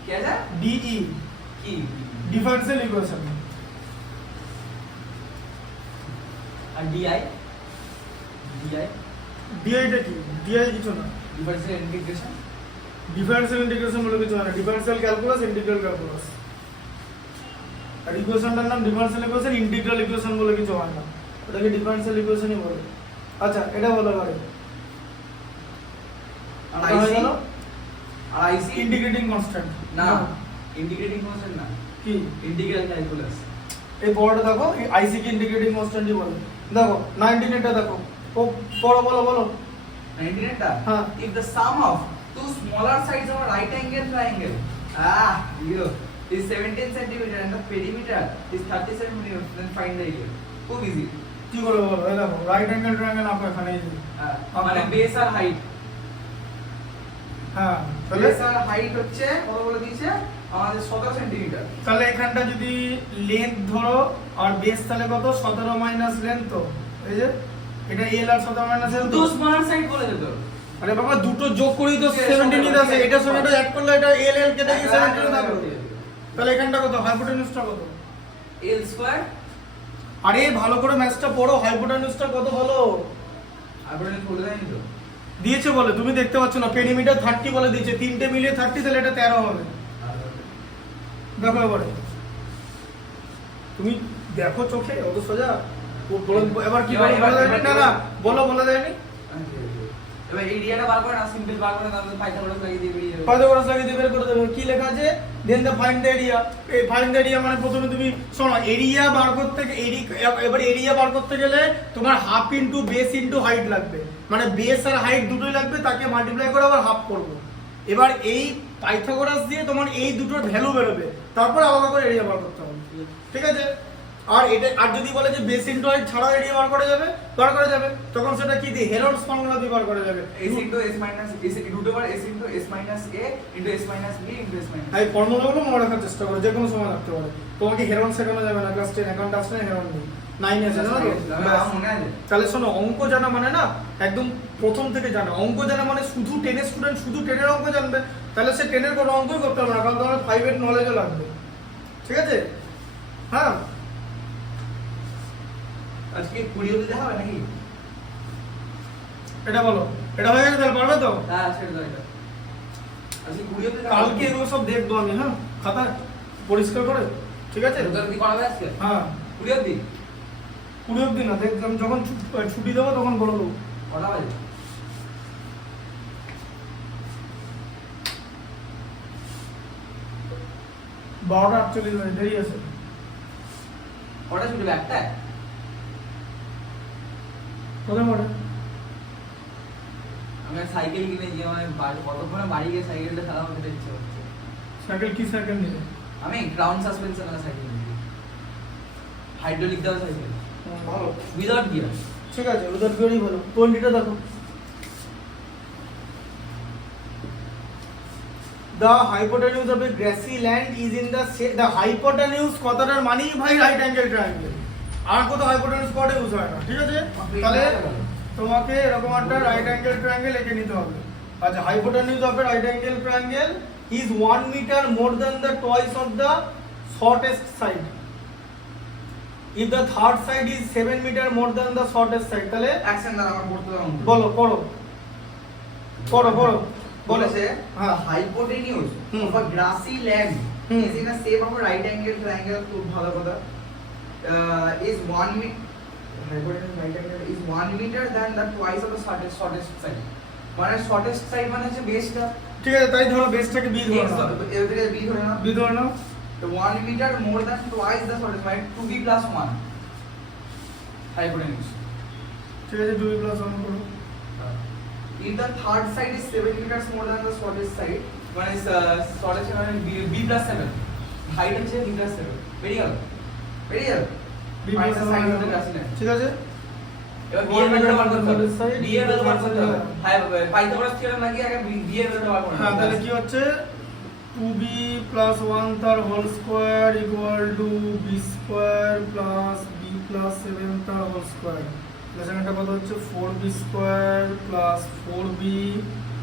কি আছে? ডিই, কি? Differential equation. আর ডিআই? ডিআই? ডিআইটা কি? ডিআই কিছু না, ডিফারেন্সিয়াল ইন্টিগ্রেশন। ডিফারেন্সিয়াল ইন্টিগ্রেশন বলে কিছু হয় না, ডিফারেন্সিয়াল ক্যালকুলাস, ইন্টিগ্রাল ক্যালকুলাস। আর ইকুয়েশনটার নাম ডিফারেন্সিয়াল ইকুয়েশন, ইন্টিগ্রাল ইকুয়েশন বলে কিছু হয় না, ওটাকে ডিফারেন্সিয়াল ইকুয়েশনই বলে। আচ্ছা, এটা বলো ভাই। আর হয়ে আইসি? গেল আর আইসি? Integrating constant. না, ইন্টিগ্রেটিং কনস্ট্যান্ট না, কি? Integral calculus. এই বড়টা দেখো, এই আইসি কি ইন্টিগ্রেটিং কনস্ট্যান্টই বলে। দেখো 19 এটা দেখো, ও বলো বলো বলো। 19 টা? হ্যাঁ। If the sum of two smaller sides of a right angle triangle, is 17 centimeter and the perimeter is 30 centimeter, then find the area. খুব easy. কি করে বলো? এই দেখো রাইট অ্যাঙ্গেল ট্রায়াঙ্গেল আপনি এখানে এই যে। মানে বেস আর হাইট। হ্যাঁ, তাহলে বেস আর হাইট হচ্ছে কত বলে দিয়েছে আমাদের 17 সেন্টিমিটার। তাহলে এখানটা যদি লেন্থ ধরো আর বেস তাহলে কত? 17 মাইনাস লেন্থ, তো এই যে এটা এল আর 17 মাইনাস এল তো। দুটো স্মলার সাইড বলে দিত। আরে বাবা দুটো যোগ করেই তো 17 ই আছে, এটা সঙ্গে এটা অ্যাড করলে এটা এল এল কেটে গিয়ে 17 থাকবে। তাহলে এখানটা কত? হাইপোটেনিউসটা কত? L square. আরে ভালো করে ম্যাথটা পড়ো, হাইপোটেনিউসটা কত বলো? হাইপোটেনিউস বলে দেয়নি তো। দিয়েছে বলে তুমি দেখতে পাচ্ছ না, পেরিমিটার 30 বলে দিয়েছে, তিনটে মিলিয়ে 30, তাহলে এটা 13 হবে। দেখো এবারে তুমি দেখো চোখে, অত সোজা এবার কি বলে বলে দেয়নি? না না বলো, বলে দেয়নি। এবার এরিয়াটা বার করে না, সিম্পল বার করে তাহলে পাইথাগোরাস লাগিয়ে দিয়ে বেরিয়ে যাবে। পাইথাগোরাস লাগিয়ে দিয়ে বের করে দেবে। কি লেখা আছে? দেন দ্য ফাইন্ড দ্য এরিয়া। এই ফাইন্ড দ্য এরিয়া মানে প্রথমে তুমি শোনো, এরিয়া বার করতে এবার এরিয়া বার করতে গেলে তোমার half into base into height লাগবে, মানে বেস আর হাইট দুটোই লাগবে, তাকে মাল্টিপ্লাই করে আবার হাফ করব। এবার এই পাইথাগোরাস দিয়ে তোমার এই দুটোর ভ্যালু বেরোবে, তারপর আলাদা করে এরিয়া বার করতে হবে। ঠিক আছে, আর এটা আর যদি বলে যে বেস ইনটু হাইট ছাড়া এরিয়া বার করা যাবে, তখন সেটা কি দিয়ে? হেরল্ডস ফর্মুলা দিয়ে বার করা যাবে। s into s minus s root over s into s minus a into s minus b into s minus এই ফর্মুলাগুলো মনে রাখার চেষ্টা করো, যে কোনো সময় রাখতে পারো। তোমাকে হেরন শেখানো যাবে না, ক্লাস 10 অ্যাকাউন্ট আসলে হেরন নেই, 9 এ জানো তো। মনে আছে। তাহলে শোনো, অঙ্ক জানা মানে না একদম প্রথম থেকে জানা, অঙ্ক জানা মানে শুধু 10 এর স্টুডেন্ট শুধু 10 এর অঙ্ক জানবে, তাহলে সে 10 এর কোনো অঙ্কই করতে পারবে না, কারণ তোমার 5 এর নলেজও লাগবে। ঠিক আছে, হ্যাঁ। আজকে 20 অবধি হবে নাকি? এটা বলো, এটা হয়ে গেছে, তাহলে পারবে তো? হ্যাঁ ছেড়ে দাও এটা। আজকে 20 অবধি কালকে এগুলো সব দেখবো আমি, হ্যাঁ, খাতা পরিষ্কার করে। ঠিক আছে, রোজার কি করাবে আজকে? হ্যাঁ 20 অবধি 20 অবধি না, দেখলাম যখন ছুটি দেবো তখন বলে দেবো। কটা বাজে? 12:48 দেরি আছে। কটা ছুটবে? একটা? কোথায় পড়ে? আমি সাইকেল কিনে গিয়ে মানে কতক্ষণে বাড়ি গিয়ে সাইকেলটা চালাবো খেতে ইচ্ছে হচ্ছে। সাইকেল কি সাইকেল নিলে? আমি গ্রাউন্ড সাসপেনশন এর সাইকেল নিয়েছি। হাইড্রোলিক দেওয়া সাইকেল, ভালো, উইদাউট গিয়ার। ঠিক আছে, ওদের গিয়ারই ভালো। 20টা দেখো। The hypotenuse of a grassy land is in the hypotenuse কথাটার মানেই ভাই রাইট অ্যাঙ্গেল ট্রায়াঙ্গেল, আর কোথাও হাইপোটেনিউস কোয়াডে ইউজ হয় না। ঠিক আছে, তাহলে তোমাকে এরকম একটা রাইট অ্যাঙ্গেল ট্রায়াঙ্গেল এঁকে নিতে হবে। আচ্ছা, hypotenuse of a right angle triangle is 1 meter more than the twice of the shortest side. If the third side is 7 meter more than the shortest side, তাহলে অ্যাকশন দ্বারা আমার পড়তে দাও। বলো পড়ো পড়ো পড়ো বলেছে হ্যাঁ। hypotenuse hmm. of a grassy land hmm. is in a shape of a right angle triangle, খুব ভালো কথা, is 1 meter, hypotenuse right angle is 1 meter than the twice of the shortest side. মানে শর্টেস্ট সাইড মানে হচ্ছে বেসটা, ঠিক আছে, তাই ধরো বেসটাকে বি ধরে নাও, এদিকে বি ধরে নাও। বি ধরে নাও। তো 1 metre more than twice the shortest মানে 2b + 1 হাইপোটেনিউজ। ঠিক আছে, 2b + 1 করো। If the third side is 7 meters more than the shortest side, মানে shortest মানে b + 7, height হচ্ছে b + 7, বেরিয়ে গেল, বেরিয়ে গেল। b + 7 সাইড হতে আসলে ঠিক আছে, এবার b One এর meter ভ্যালুটা বার more করতে than হবে, the side, b এর ভ্যালু বার করতে হবে। yeah. হ্যাঁ, পাইথাগোরাস থিওরেম নাকি আগে b এর ভ্যালুটা বার করতে হ্যাঁ, হবে। তাহলে কি হচ্ছে 2b + 1 তার whole square equal to b square plus b + 7 তার হোল স্কয়ার। তাহলে সেখানটা কত হচ্ছে 4b square plus 4b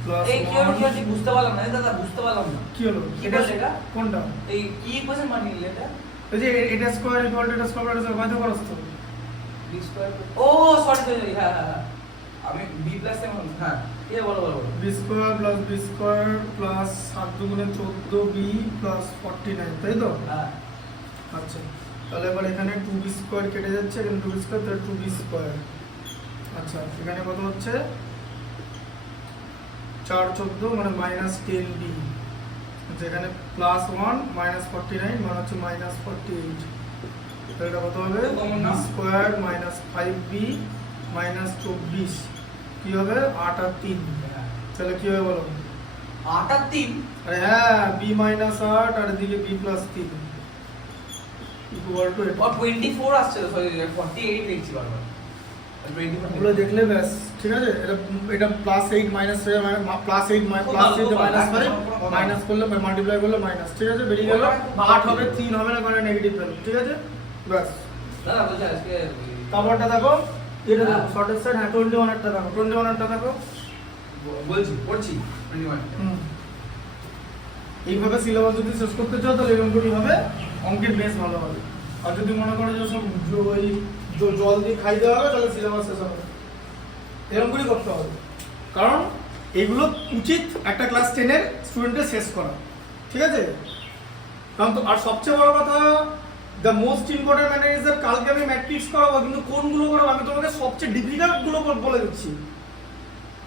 plus এই কি হলো কি হচ্ছে বুঝতে পারলাম না দাদা, বুঝতে পারলাম না। কি হলো কি বলছে এটা? কোনটা? এই কি ইকুয়েশন বানিয়ে এটা? এই যে এটা স্কয়ার ইকুয়াল টু এটা স্কয়ার এটা হয়তো করছ তো b স্কয়ার, ও সরি সরি, হ্যাঁ হ্যাঁ হ্যাঁ, আমি b + 7, হ্যাঁ এই বলো বলো বলো। b square plus b square plus 7 দুগুণে 14b প্লাস 49, তাই তো? হ্যাঁ আচ্ছা, তাহলে এবার এখানে 2b স্কয়ার কেটে যাচ্ছে, এখানে 2b স্কয়ার তাহলে 2b স্কয়ার। আচ্ছা, এখানে কত হচ্ছে 4 14 মানে -10b। আচ্ছা, এখানে +1 -49 মানে হচ্ছে -48। তাহলে এটা কত হবে? তো কমন না? b স্কয়ার -5b -24 কি হবে? 8 আর 3। তাহলে কি হবে বলো? 8 আর 3, আরে হ্যাঁ, b -8 আর এদিকে b + 3 ইকুয়াল টু এটা। আর 24 আসছে তো, সরি 48 লিখছি বারবার। 24 ওগুলো দেখলে ব্যাস, ঠিক আছে। এটা +8 -7 +8 +5 মাইনাস করলে মাল্টিপ্লাই করলে মাইনাস, ঠিক আছে, বেরিয়ে গেল 8 হবে, 3 হবে না, মানে নেগেটিভ ভ্যালু, ঠিক আছে, ব্যাস। দাদা বলছে আজকে তারপরটা দেখো, এটা দেখো শর্টেস্ট সাইড, হ্যাঁ 21 এরটা দেখো, 21 এরটা দেখো। বলছি পড়ছি 21। এইভাবে সিলেবাস যদি শেষ করতে চাও তাহলে এরকম করেই হবে, অঙ্কের বেস ভালো হবে। আর যদি মনে করো যে সব ওই জল দিয়ে খাই দেওয়া হবে তাহলে সিলেবাস শেষ হবে, এরকম করেই করতে হবে। কারণ এগুলো উচিত একটা ক্লাস 10 এর স্টুডেন্টের শেষ করা, ঠিক আছে। কারণ তো আর সবচেয়ে বড় কথা, the most important matter is that কালকে আমি ম্যাট্রিক্স করাবো, কিন্তু কোনগুলো করাবো আমি তোমাকে সবচেয়ে ডিফিকাল্ট গুলো বলে দিচ্ছি।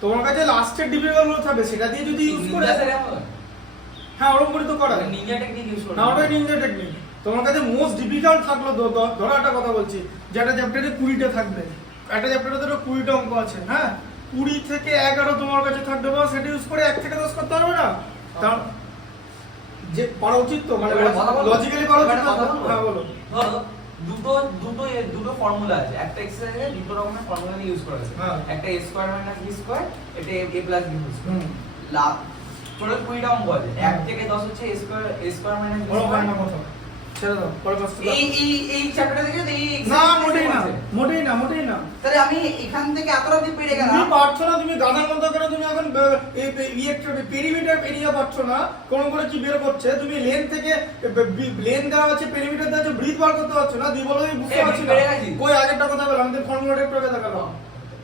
তোমার কাছে লাস্টের ডিফিকাল্ট গুলো থাকবে, সেটা দিয়ে যদি ইউজ করে, হ্যাঁ ওরকম করে তো করা নিনজা টেকনিক ইউজ করো না, ওটাই নিনজা টেকনিক। তোমার কাছে মোস্ট ডিফিকাল্ট থাকলো, ধরো একটা কথা বলছি, যে একটা চ্যাপ্টারে 20টা থাকবে, একটা চ্যাপ্টারে ধরো 20টা অঙ্ক আছে, হ্যাঁ 20 থেকে 11 তোমার কাছে থাকবে, বা সেটা ইউজ করে 1 থেকে 10 করতে পারবে না, তার যে করা উচিত তো, মানে লজিক্যালি করা উচিত। হ্যাঁ বলো। ধরো দুটো ফর্মুলা আছে, একটা এক্সারসাইজে দুটো রকমের ফর্মুলা ইউজ করা আছে। হ্যাঁ। একটা a square minus b square, এটা a প্লাস b স্কয়ার। লাভ টোটাল 20টা অঙ্ক আছে, 1 থেকে 10 হচ্ছে a স্কয়ার মাইনাস b বড় হয় স্কয়ার। না কথা, ছেড়ে দাও, পরে কষ্ট এই চ্যাপ্টারে দেখে এই না, মোটেই না, মোটেই না, মোটেই না। তাহলে আমি এখান থেকে এতটা অবধি পেরে গেলাম। তুমি পারছো না, তুমি গাধার মতো করে তুমি এখন পেরিমিটার এরিয়া পাচ্ছ না, কোন করে কি বের করছে, তুমি লেন থেকে লেন দেওয়া আছে, পেরিমিটার দেওয়া আছে, ব্রিথ বার করতে পারছো না, দিয়ে বলো আমি বুঝতে পারছি না। কই আগেরটা কথা বলো, আমাদের ফর্মুলাটা একটু আগে দেখালো।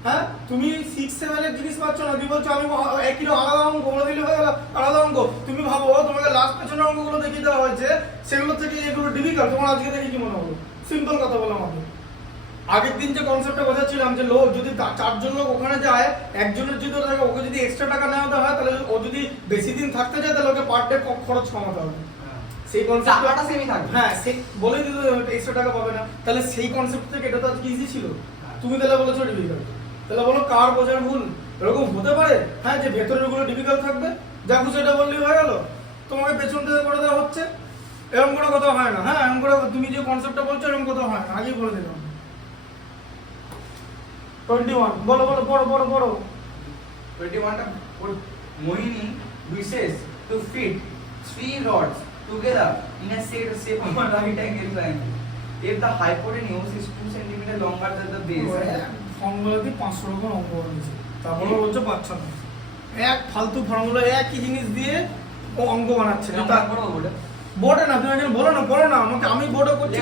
হ্যাঁ, তুমি 6 7 এর জিনিস পাচ্ছ না, তুমি বলছো আমি একই আলাদা অঙ্ক বলে দিলে হয়ে গেল আলাদা অঙ্ক। তুমি ভাবো তোমাকে লাস্ট পেছনের অঙ্কগুলো দেখিয়ে দেওয়া হয়েছে, সেগুলো থেকে এগুলো ডিফিকাল্ট, তোমার আজকে দেখে কি মনে হলো? সিম্পল কথা বলো আমাকে। আগের দিন যে কনসেপ্টটা বোঝাচ্ছিলাম যে লোক যদি 4 জন লোক ওখানে যায়, একজনের যদি থাকে, ওকে যদি এক্সট্রা টাকা নেওয়া হয়, তাহলে ও যদি বেশি দিন থাকতে চায় তাহলে ওকে পার ডে খরচ কমাতে হবে। সেই কনসেপ্টটা সেমই থাকবে। হ্যাঁ, সে বলে দিল এক্সট্রা টাকা পাবে না, তাহলে সেই কনসেপ্ট থেকে এটা তো আজকে ইজি ছিল। তুমি তাহলে বলেছো ডিফিকাল্ট, তাহলে বলো কার বোঝার ভুল? এরকম হতে পারে, হ্যাঁ, যে ভেতরের গুলো ডিফিকাল্ট থাকবে, যা খুশি এটা বললেই হয়ে গেল, তোমাকে পেছন থেকে করে দেওয়া হচ্ছে, এরকম করে কথা হয় না। হ্যাঁ, এরকম করে তুমি যে কনসেপ্টটা বলছো এরকম কথা হয় না, আগেই বলে দিলাম। 21 বলো বলো, পড়ো পড়ো পড়ো। 21টা মোহিনী wishes to fit 3 rods together in a shape of a right angle triangle. If the hypotenuse is 2 cm longer than the base. Formula দিয়ে 500 রকম অঙ্ক বানিয়েছে, তারপরে বলছো পাচ্ছ না। এক ফালতু ফর্মুলা একই জিনিস দিয়ে ও অঙ্ক বানাচ্ছে। বোর্ডে না, তুমি একজন বলো না, পড়ো না আমাকে, আমি বোর্ডে করছি।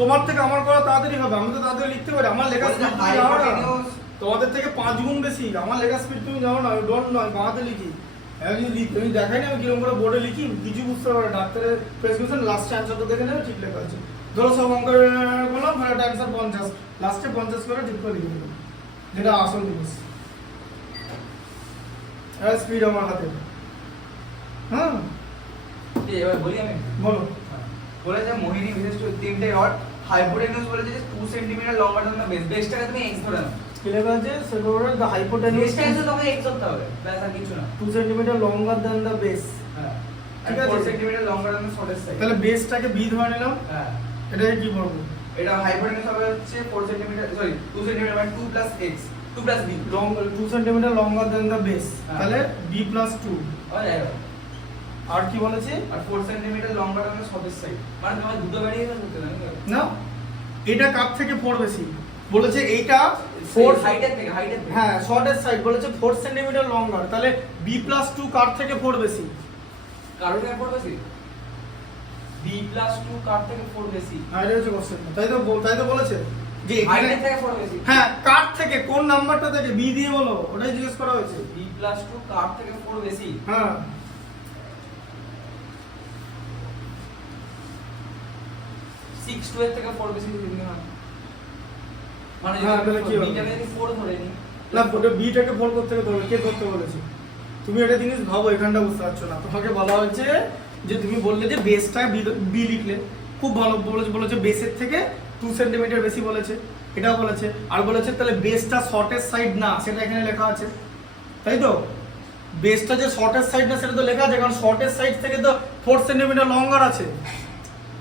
তোমার থেকে আমার করা তাড়াতাড়ি হবে, আমি তো তাড়াতাড়ি লিখতে পারি, আমার লেখা স্পিড তুমি জানো না, তোমাদের থেকে 5 গুণ বেশি আমার লেখা স্পিড তুমি জানো না, আমি ডোন্ট নো, আমি বাংলাতে লিখি। আমি দেখাই না আমি কিরকম করে বোর্ডে লিখি, কিছু বুঝতে পারো। ডাক্তারের প্রেসক্রিপশন লাস্ট অ্যান্সার তো দেখে নেবে, ঠিক লেখা আছে। ধরো সব অঙ্কের বললাম, মানে অ্যান্সার 50, লাস্টে 50 করে ঠিক করে লিখে দেবো, যেটা আসল জিনিস। হ্যাঁ স্পিড আমার হাতে। হ্যাঁ ঠিক এবার বলি আমি বলো। বলেছে মোহিনী বিশেষ তিনটে রড হাইপোটেনিউস বলেছে যে 2 সেন্টিমিটার লম্বার দ্যান দ্য বেস। বেসটাকে তুমি x ধরে নাও। কি লেখা আছে সেগুলোর দ্য হাইপোটেনিউস বেসটাকে তো তোমাকে x ধরতে হবে, ব্যাস আর কিছু না। 2 centimetre longer than the base. হ্যাঁ ঠিক আর আছে। 4 সেন্টিমিটার লম্বার দ্যান দ্য শর্টেস্ট সাইড। তাহলে বেসটাকে বি ধরে নিলাম, হ্যাঁ এটাকে কি করব? এটা হাইপোটেনিউস হবে হচ্ছে 4 সেন্টিমিটার, সরি 2 সেন্টিমিটার মানে 2 plus x 2 plus b। Long 2 centimetre longer than the base, হ্যাঁ। তাহলে b প্লাস 2। হয়ে যাবে। আর কি বলেছে? আর 4 সেন্টিমিটার লম্বার দ্যান দ্য শর্টেস্ট সাইড, মানে তোমার দুটো বেরিয়ে যাচ্ছে না? না, এটা কার থেকে 4 বেশি বলেছে? এইটা 4 হাইটের থেকে হ্যাঁ শর্টের সাইড বলেছে 4 সেন্টিমিটার লঙ্গার, তাহলে b প্লাস 2 কার থেকে 4 বেশি? কার থেকে 4 বেশি? b প্লাস 2 কার থেকে 4 বেশি? হ্যাঁ এটা হচ্ছে কোশ্চেন। তাই তো বলেছে যে এখানে হাইটের থেকে 4 বেশি। হ্যাঁ কার থেকে, কোন নাম্বারটা থেকে? b দিয়ে বলো, ওটাই জিজ্ঞেস করা হয়েছে। b প্লাস 2 কার থেকে 4 বেশি? হ্যাঁ 6 2 এর থেকে 4 বেশি যদি হয়, মানে হ্যাঁ, তাহলে কি হবে? b টা যদি 4 ধরে নি, না ওটা b টাকে 4 করতে হবে, কে করতে বলেছে? তুমি একটা জিনিস ভাবো, এখানটা বুঝতে পারছো না। তোমাকে বলা হচ্ছে যে তুমি বললে যে বেসটা b লিখলে, খুব ভালো বলেছে বেসের থেকে 2 সেন্টিমিটার বেশি বলেছে, এটাও বলেছে। আর বলেছে তাহলে বেসটা শর্টের সাইড না, সেটা এখানে লেখা আছে, তাই তো? বেসটা যে শর্টের সাইড না সেটা তো লেখা আছে, কারণ শর্টের সাইড থেকে তো 4 সেন্টিমিটার লঙ্গার আছে।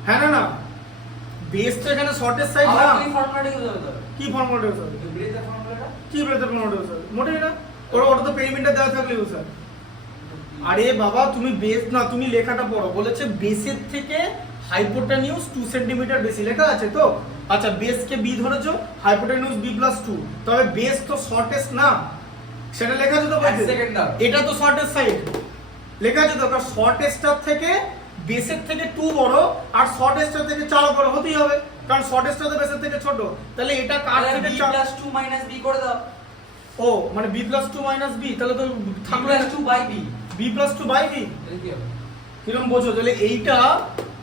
হ্যাঁ না না, বেস তো এখানে শর্টের সাইড না। আবার তুমি ফর্মুলাটা ইউজ হবে তো, কি ফর্মুলা ইউজ হবে? ব্রেথের ফর্মুলাটা। কি ব্রেথের ফর্মুলা ইউজ হবে? মোটেই না, ওটা তো পেরিমিটার দেওয়া থাকলে ইউজ হয়। আরে বাবা তুমি বেস না, তুমি লেখাটা পড়ো। বলেছে বেসের থেকে হাইপোটেনিউস 2 সেন্টিমিটার বেশি, লেখা আছে তো? আচ্ছা বেসকে b ধরেছো, হাইপোটেনিউস b প্লাস 2, তবে বেস তো শর্টেস্ট না, সেটা লেখা আছে তো? এক সেকেন্ড দাও। এটা তো শর্টেস্ট সাইড লেখা আছে তো, কারণ শর্টেস্টটার থেকে বেসের থেকে 2 বড়, আর শর্টেস্টটার থেকে 4 বড় হতেই হবে, কারণ শর্টেস্টটা তো বেসের থেকে ছোট। তাহলে এটা কার থেকে b প্লাস 2 মাইনাস b করে দাও। ও মানে b প্লাস 2 মাইনাস b, তাহলে তো b থাকবে plus 2 by b। b plus 2 by b। এই কি হবে? কিরকম বোঝো? তাহলে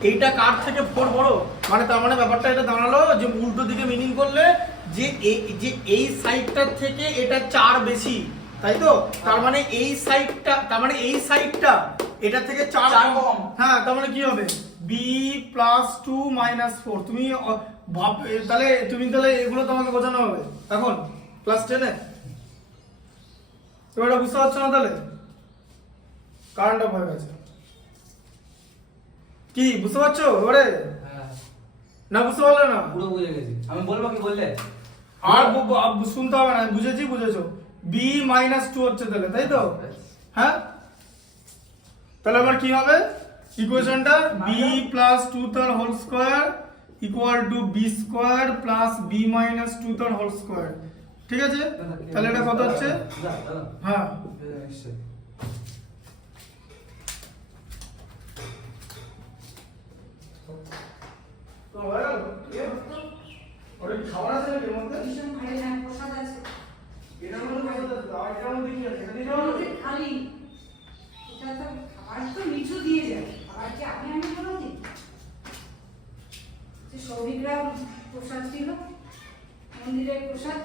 এইটা কার থেকে 4 বড়, মানে তার মানে ব্যাপারটা এটা দাঁড়ালো যে উল্টো দিকে মিনিং করলে যে এই সাইডটার থেকে এটা 4 বেশি, তাই তো? তার মানে এই সাইডটা এটা থেকে 4 4 কম। হ্যাঁ, তার মানে কি হবে? b plus 2 minus 4। তুমি তাহলে এগুলো তোমাকে বোঝানো হবে এখন ক্লাস 10 এ। এবারে বুঝতে পারছো না? তাহলে কারেন্ট অফ হয়ে গেছে, কি বুঝতে পারছো এবারে? হ্যাঁ না বুঝতে পারলে না? পুরো বুঝে গেছি। আমি বলবো কি বললে? আর শুনতে হবে না, বুঝেছো? b মাইনাস 2 হচ্ছে তাহলে, তাই তো? হ্যাঁ, তাহলে আবার কি হবে ইকুয়েশনটা? b প্লাস 2 তার whole square equal to b square plus b minus 2 তার হোল স্কয়ার। ঠিক আছে, তাহলে এটা কত হচ্ছে? হ্যাঁ তো হয়ে গেল। ওরে খাবার আছে নাকি এর মধ্যে? ভীষণ ভারী না, প্রসাদ আছে। এটার মধ্যে কত আছে? আর এটার মধ্যে কি আছে? এটা দিয়ে যাবো নাকি? খালি এটা তো খাবার তো নিচু দিয়ে যায়, খাবার কি আপনি আমি বলো নি? যে সৌভিকরা প্রসাদ ছিল, মন্দিরের প্রসাদ।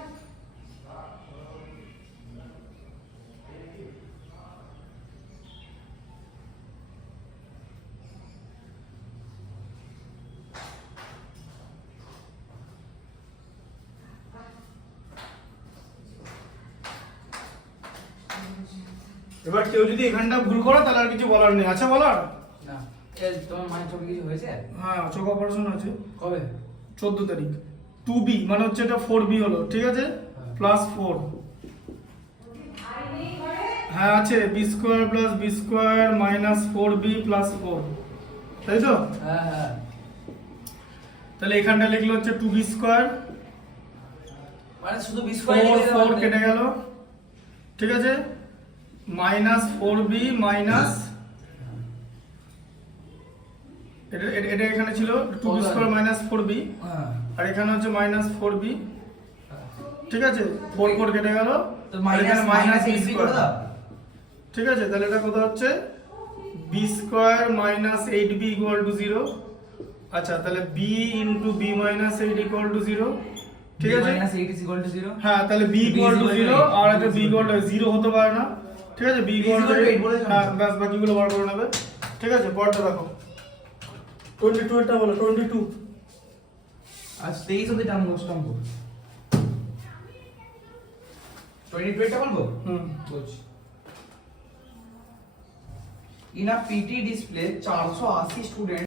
এবার কেউ যদি এখানটা ভুল করো তাহলে আর কিছু বলার নেই, আছে বলার? না এই তোমার মায়ের চোখে কিছু হয়েছে? হ্যাঁ চোখ অপারেশন আছে কবে? 14 তারিখ। 2b মানে হচ্ছে এটা 4b হলো, ঠিক আছে? প্লাস 4। হ্যাঁ আছে, b square plus b square minus 4b plus 4, তাই তো? হ্যাঁ হ্যাঁ। তাহলে এখানটা লিখলে হচ্ছে 2b স্কয়ার, মানে শুধু b স্কয়ার 4 কেটে গেল, ঠিক আছে? মাইনাস 4b মাইনাস এটা এখানে ছিল 2b স্কয়ার মাইনাস 4b, হ্যাঁ। আর এখানে হচ্ছে মাইনাস 4b, ঠিক আছে? 4 কেটে গেল, তো আর এখানে মাইনাস b করে স্কয়ার, দাও। ঠিক আছে? তাহলে এটা কত হচ্ছে? b square minus 8b equal to 0। আচ্ছা তাহলে b into b minus 8 equal to 0, ঠিক আছে? -8 is equal to 0। হ্যাঁ তাহলে b ইকুয়াল টু 0, আর এটা b ইকুয়াল টু 0 হতে পারে না, ঠিক আছে B B is equal to 8 বলেছো। হ্যাঁ ব্যাস বাকিগুলো বার করে নেবে ঠিক আছে পরটা দেখো 22 এটা বলো 22 আর 23 অবধি টার্ম মোস্ট অঙ্ক 22 টা বলবো হুম বলছি In a PT display 480 students